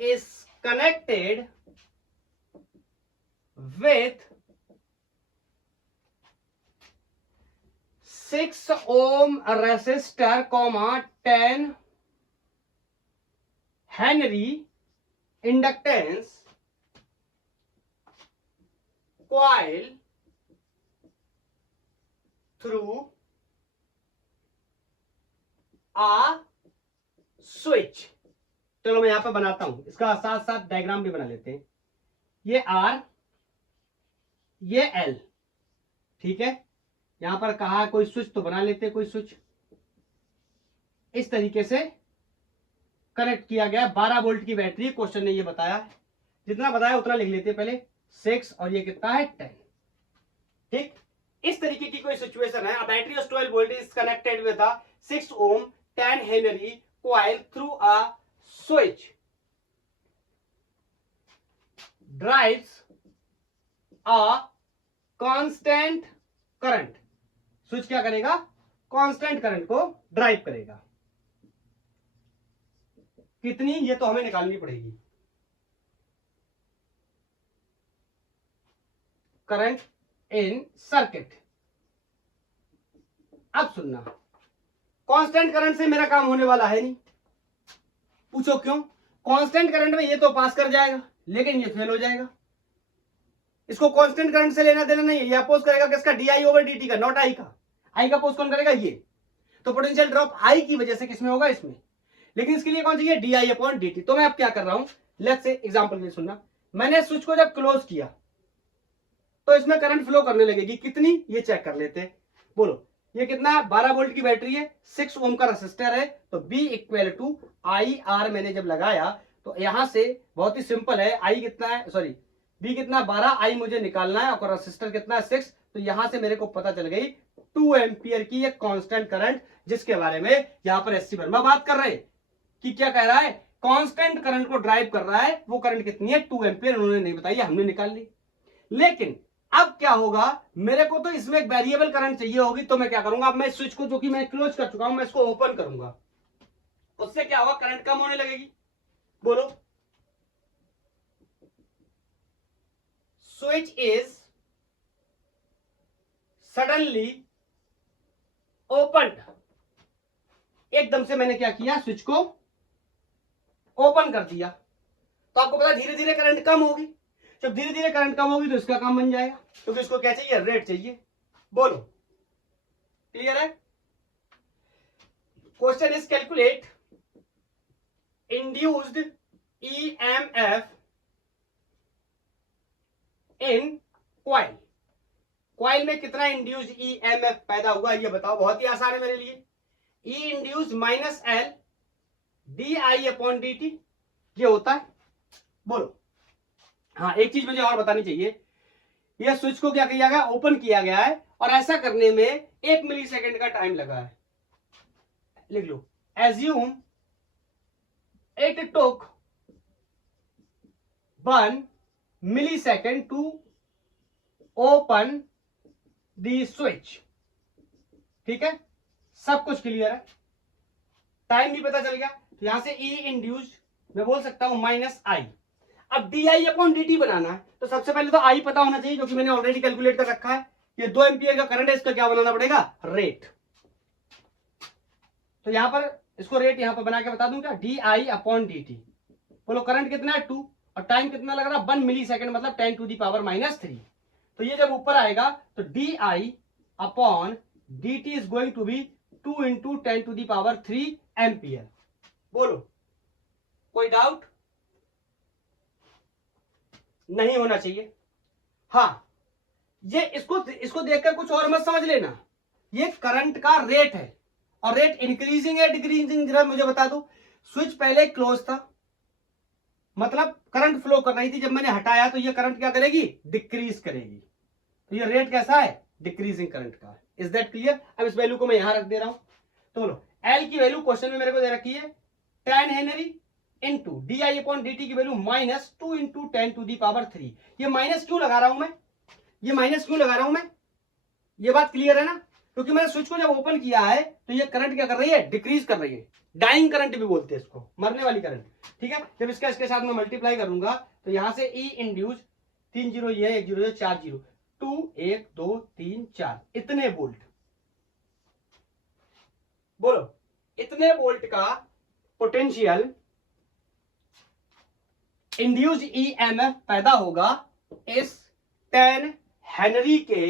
is connected with 6 ohm resistor, 10 Henry inductance coil through switch. चलो मैं यहां पर बनाता हूं, इसका साथ साथ डायग्राम भी बना लेते हैं। ये आर, ये एल, ठीक है। यहां पर कहा कोई स्विच तो बना लेते हैं, कोई स्विच इस तरीके से कनेक्ट किया गया। 12 वोल्ट की बैटरी, क्वेश्चन ने ये बताया, जितना बताया उतना लिख लेते हैं पहले। 6 और ये कितना है 10, ठीक। इस तरीके की कोई सिचुएशन है। Battery of 12 volt is connected with 6 ohm 10 Henry coil through a switch drives a constant current। Switch क्या करेगा? कांस्टेंट करंट को ड्राइव करेगा। कितनी, ये तो हमें निकालनी पड़ेगी। Current in circuit. अब सुनना, कांस्टेंट करंट से मेरा काम होने वाला है नहीं। पूछो क्यों? कांस्टेंट करंट में ये तो पास कर जाएगा, लेकिन ये फेल हो जाएगा। इसको कांस्टेंट करंट से लेना देना नहीं है। ये अपोज करेगा किसका? D I over D T का, नॉट आई का। आई का अपोज कौन करेगा? ये। तो पोटेंशियल ड्रॉप आई की वजह से किसमें होगा? इसमें। लेकिन इसके लिए कौन चाहिए? D I upon D T. तो मैं अब क्या कर रहा हूं, लेट्स से एग्जांपल में सुनना। मैंने स्विच को जब क्लोज किया तो इसमें करंट फ्लो करने लगेगी। कितनी, ये चेक कर लेते हैं। बोलो, ये कितना है? 12 वोल्ट की बैटरी है, 6 ओम का रेसिस्टर है। तो B equal to I R मैंने जब लगाया तो यहां से बहुत ही सिंपल है। आई कितना है, सॉरी B कितना 12, आई मुझे निकालना है, और रेसिस्टर कितना है 6। तो यहां से मेरे को पता चल गई 2 एम्पियर की एक कांस्टेंट करंट, जिसके बारे में यहां पर एससी वर्मा बात कर रहे हैं कि क्या कह रहा है? कांस्टेंट करंट को ड्राइव कर रहा है। वो करंट कितनी है? 2 एम्पियर। उन्होंने नहीं बताई, हमने निकाल ली। लेकिन अब क्या होगा, मेरे को तो इसमें एक वेरिएबल करंट चाहिए होगी। तो मैं क्या करूंगा, अब मैं स्विच को जो कि मैं क्लोज कर चुका हूं, मैं इसको ओपन करूंगा। उससे क्या होगा? करंट कम होने लगेगी। बोलो, स्विच इज सडनली ओपन। एकदम से मैंने क्या किया? स्विच को ओपन कर दिया। तो आपको पता धीरे धीरे करंट कम होगी। जब धीरे धीरे करंट कम होगी तो इसका काम बन जाएगा, क्योंकि इसको क्या चाहिए? रेट चाहिए। बोलो, क्लियर है? Question is calculate induced EMF in coil. Coil में कितना इंड्यूस्ड ईएमएफ पैदा हुआ, ये बताओ। बहुत ही आसान है मेरे लिए। E induced minus L D I upon D T, ये होता है। बोलो। हाँ, एक चीज मुझे और बतानी चाहिए। यह स्विच को क्या किया गया? ओपन किया गया है, और ऐसा करने में 1 मिली सेकेंड का टाइम लगा है। लिख लो, assume it took 1 millisecond to open the switch. ठीक है, सब कुछ क्लियर है, टाइम भी पता चल गया। तो यहां से ई इंड्यूस मैं बोल सकता हूं माइनस आई। अब D I upon D T बनाना है तो सबसे पहले तो आई पता होना चाहिए, जो कि मैंने ऑलरेडी कैलकुलेट कर रखा है। ये 2 एम्पियर का करंट है, इसका क्या बनाना पड़ेगा, रेट। तो यहां पर इसको रेट यहां पर बना के बता दूं क्या, D I upon D T. बोलो करंट कितना है 2 और टाइम कितना लग रहा है 1 मिली सेकेंड, मतलब 10 टू दी पावर -3। तो ये जब ऊपर आएगा तो D I upon D T is going to be 2 into 10 to the power 3 ampere. बोलो कोई डाउट नहीं होना चाहिए। हाँ, ये इसको देखकर कुछ और मत समझ लेना, ये करंट का रेट है और रेट इंक्रीजिंग है डिक्रीजिंग, जरा मुझे बता दो। स्विच पहले क्लोज था, मतलब करंट फ्लो कर रही थी, जब मैंने हटाया तो ये करंट क्या करेगी, डिक्रीज करेगी। तो ये रेट कैसा है, डिक्रीजिंग करंट का। Is that clear? अब इस वैल्यू को मैं यहां रख दे रहा हूं। तो बोलो एल की वैल्यू क्वेश्चन में मेरे को दे रखी है 10 henry into D I upon D T की value -2 into 10 to the power 3। ये माइनस क्यों लगा रहा हूं मैं, ये माइनस क्यों लगा रहा हूं मैं, ये बात क्लियर है ना? क्योंकि मैंने स्विच को जब ओपन किया है तो ये करंट क्या कर रही है, डिक्रीज कर रही है। डाइंग करंट भी बोलते हैं इसको, मरने वाली करंट। ठीक है, जब इसके साथ मैं मल्टीप्लाई करूंगा तो यहां से ई इंड्यूस 3 जीरो ये 1 जीरो 4 जीरो 2 1 2 3 4 इतने वोल्ट। बोलो इतने वोल्ट का पोटेंशियल इंड्यूस्ड ईएमएफ पैदा होगा इस 10 हेनरी के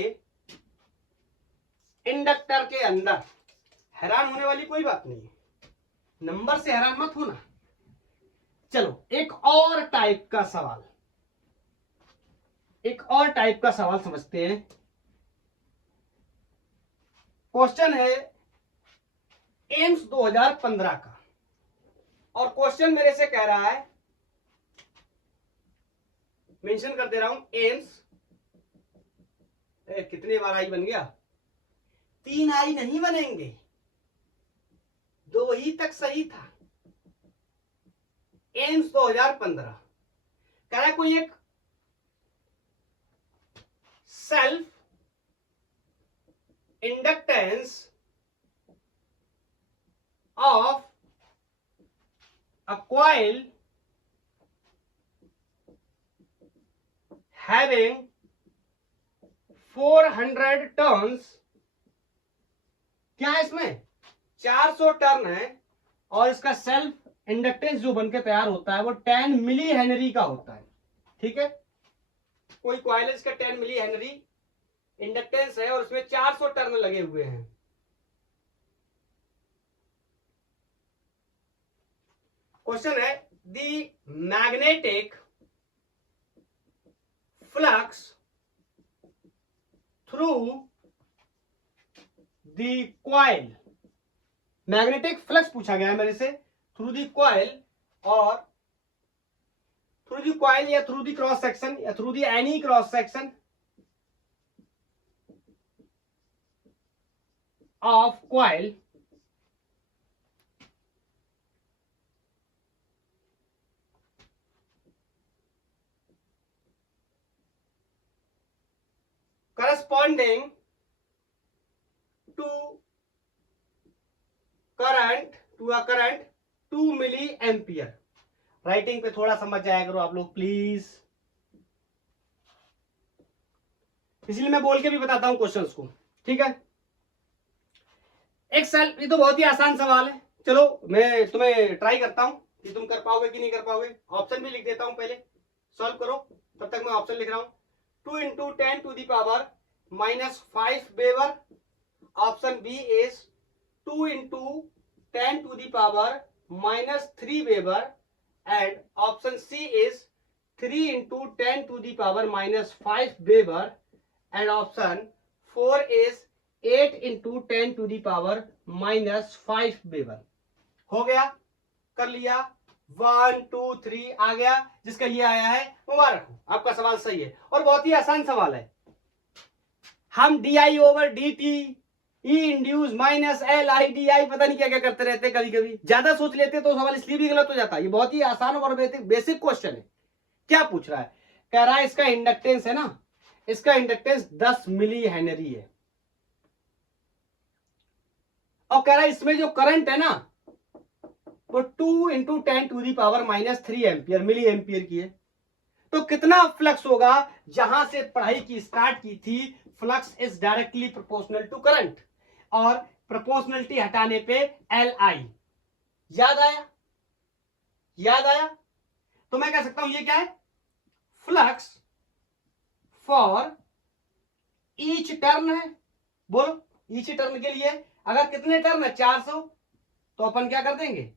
इंडक्टर के अंदर। हैरान होने वाली कोई बात नहीं है, नंबर से हैरान मत होना। चलो एक और टाइप का सवाल, एक और टाइप का सवाल समझते हैं। क्वेश्चन है एम्स 2015 का और क्वेश्चन मेरे से कह रहा है, मेंशन कर दे रहा हूं एम्स, कितने बार आई बन गया, 3 आई नहीं बनेंगे, 2 ही तक सही था। एम्स 2015 कह रहा है कोई एक self inductance of a coil having 400 turns. क्या है इसमें, 400 टर्न है और इसका सेल्फ इंडक्टेंस जो बनके तैयार होता है वो 10 मिली हेनरी का होता है। ठीक है, कोई कॉइल इसका 10 मिली हेनरी इंडक्टेंस है और उसमें 400 टर्न लगे हुए हैं। क्वेश्चन है the magnetic flux through the coil. Magnetic flux पूछा गया है मेरे से थ्रू द कॉइल, और थ्रू द कॉइल या थ्रू द क्रॉस सेक्शन या through the any cross section of coil corresponding to a current 2 milliampere. Writing पे थोड़ा समझ जाया करो आप लोग प्लीज, इसलिए मैं बोल के भी बताता हूं क्वेश्चंस को। ठीक है, एक सेल, ये तो बहुत ही आसान सवाल है, चलो मैं तुम्हें ट्राई करता हूं कि तुम कर पाओगे कि नहीं कर पाओगे। ऑप्शन भी लिख देता हूं, पहले सॉल्व करो, तब तक मैं ऑप्शन लिख रहा हूं। 2 into 10 to the power -5 weber. Option B is 2 into 10 to the power -3 weber and option C is 3 into 10 to the power -5 weber and option 4 is 8 into 10 to the power -5 weber. हो गया, कर लिया, 1 2 3 आ गया। जिसका ये आया है मुबारक हो, आपका सवाल सही है और बहुत ही आसान सवाल है। हम D I over D T E induce minus L I D I पता नहीं क्या क्या करते रहते हैं, कभी कभी ज्यादा सोच लेते तो सवाल इसलिए भी गलत हो जाता है। ये बहुत ही आसान और बेसिक क्वेश्चन है। क्या पूछ रहा है, कह रहा है इसका इंडक्टेंस है ना, इसका इंडक्टेंस 10 मिली हेनरी है और कह रहा है इसमें जो करंट है ना वो 2 इंटू 10⁻³ एम्पियर मिली एम्पियर की है। तो कितना फ्लक्स होगा? जहां से पढ़ाई की स्टार्ट की थी, flux is directly proportional to current और प्रोपोर्शनलिटी हटाने पे LI। याद आया? याद आया? तो मैं कह सकता हूं ये क्या है? फ्लक्स फॉर ईच टर्न है। बोलो, ईच टर्न के लिए अगर कितने टर्न है 400, तो अपन क्या कर देंगे,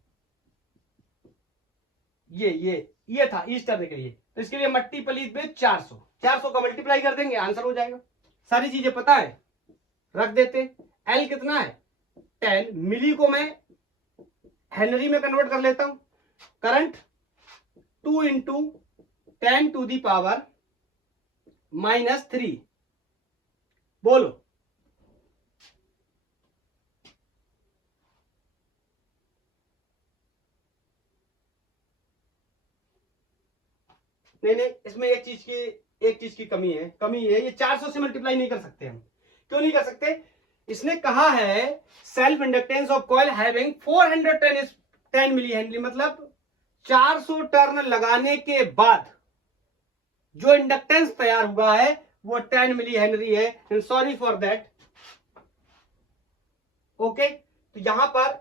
ये था ईच टर्न के लिए, तो इसके लिए मल्टीपल में 400 का मल्टीप्लाई कर देंगे, आंसर हो जाएगा। सारी चीजें पता है, रख देते। L कितना है 10 मिली को मैं हेनरी में कन्वर्ट कर लेता हूं। करंट 2 इंटू 10⁻³ बोलो, नहीं इसमें एक चीज की कमी है, ये 400 से मल्टीप्लाई नहीं कर सकते हम। क्यों नहीं कर सकते? इसने कहा है self inductance of coil having 410 millihenry, मतलब 400 टर्न लगाने के बाद जो इंडक्टेंस तैयार हुआ है वो 10 मिली हेनरी है। And sorry for that. Okay, तो यहां पर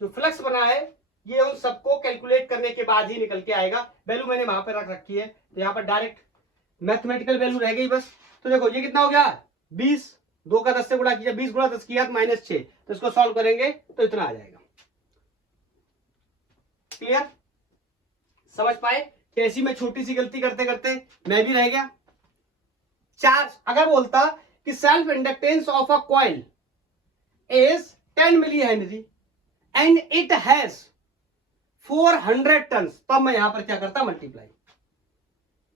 जो फ्लक्स बना है ये उन सबको कैलकुलेट करने के बाद ही निकल के आएगा। वैल्यू मैंने वहां पर रख रखी है, तो यहां पर डायरेक्ट मैथमेटिकल वैल्यू रह गई बस। तो देखो ये कितना हो गया 20, 2 का 10 से गुणा किया, 20 गुणा 10 किया -6, तो इसको सॉल्व करेंगे तो इतना आ जाएगा। क्लियर? समझ पाए? कैसी मैं छोटी सी गलती करते करते मैं भी रह गया। चार्ज अगर बोलता कि self inductance of a coil is 10 millihenry and it has 400 turn, तब मैं यहां पर क्या करता, multiply.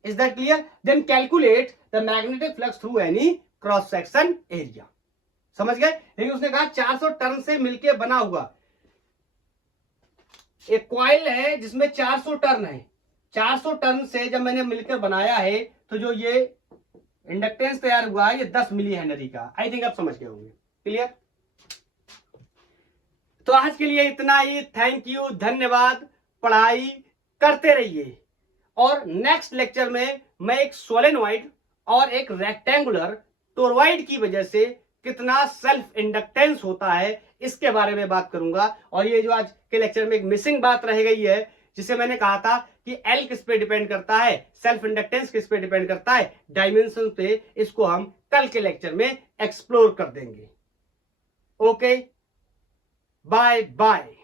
Is that clear? Then calculate the magnetic flux through any cross section area. समझ गए? लेकिन उसने कहा 400 टन से मिलकर बना हुआ एक कॉइल है जिसमें 400 टर्न है। 400 टर्न से जब मैंने मिलकर बनाया है तो जो ये इंडक्टेंस तैयार हुआ है ये 10 मिली हेनरी का। आई थिंक आप समझ गए होंगे। क्लियर? तो आज के लिए इतना ही। थैंक यू, धन्यवाद। पढ़ाई करते रहिए और नेक्स्ट लेक्चर में मैं एक सोलेनॉइड और एक रेक्टेंगुलर टोरॉइड की वजह से कितना सेल्फ इंडक्टेंस होता है इसके बारे में बात करूंगा। और ये जो आज के लेक्चर में एक मिसिंग बात रह गई है जिसे मैंने कहा था कि एल किस पे डिपेंड करता है, सेल्फ इंडक्टेंस किस पे डिपेंड करता है, डायमेंशन पे, इसको हम कल के लेक्चर में एक्सप्लोर कर देंगे। Okay, bye bye.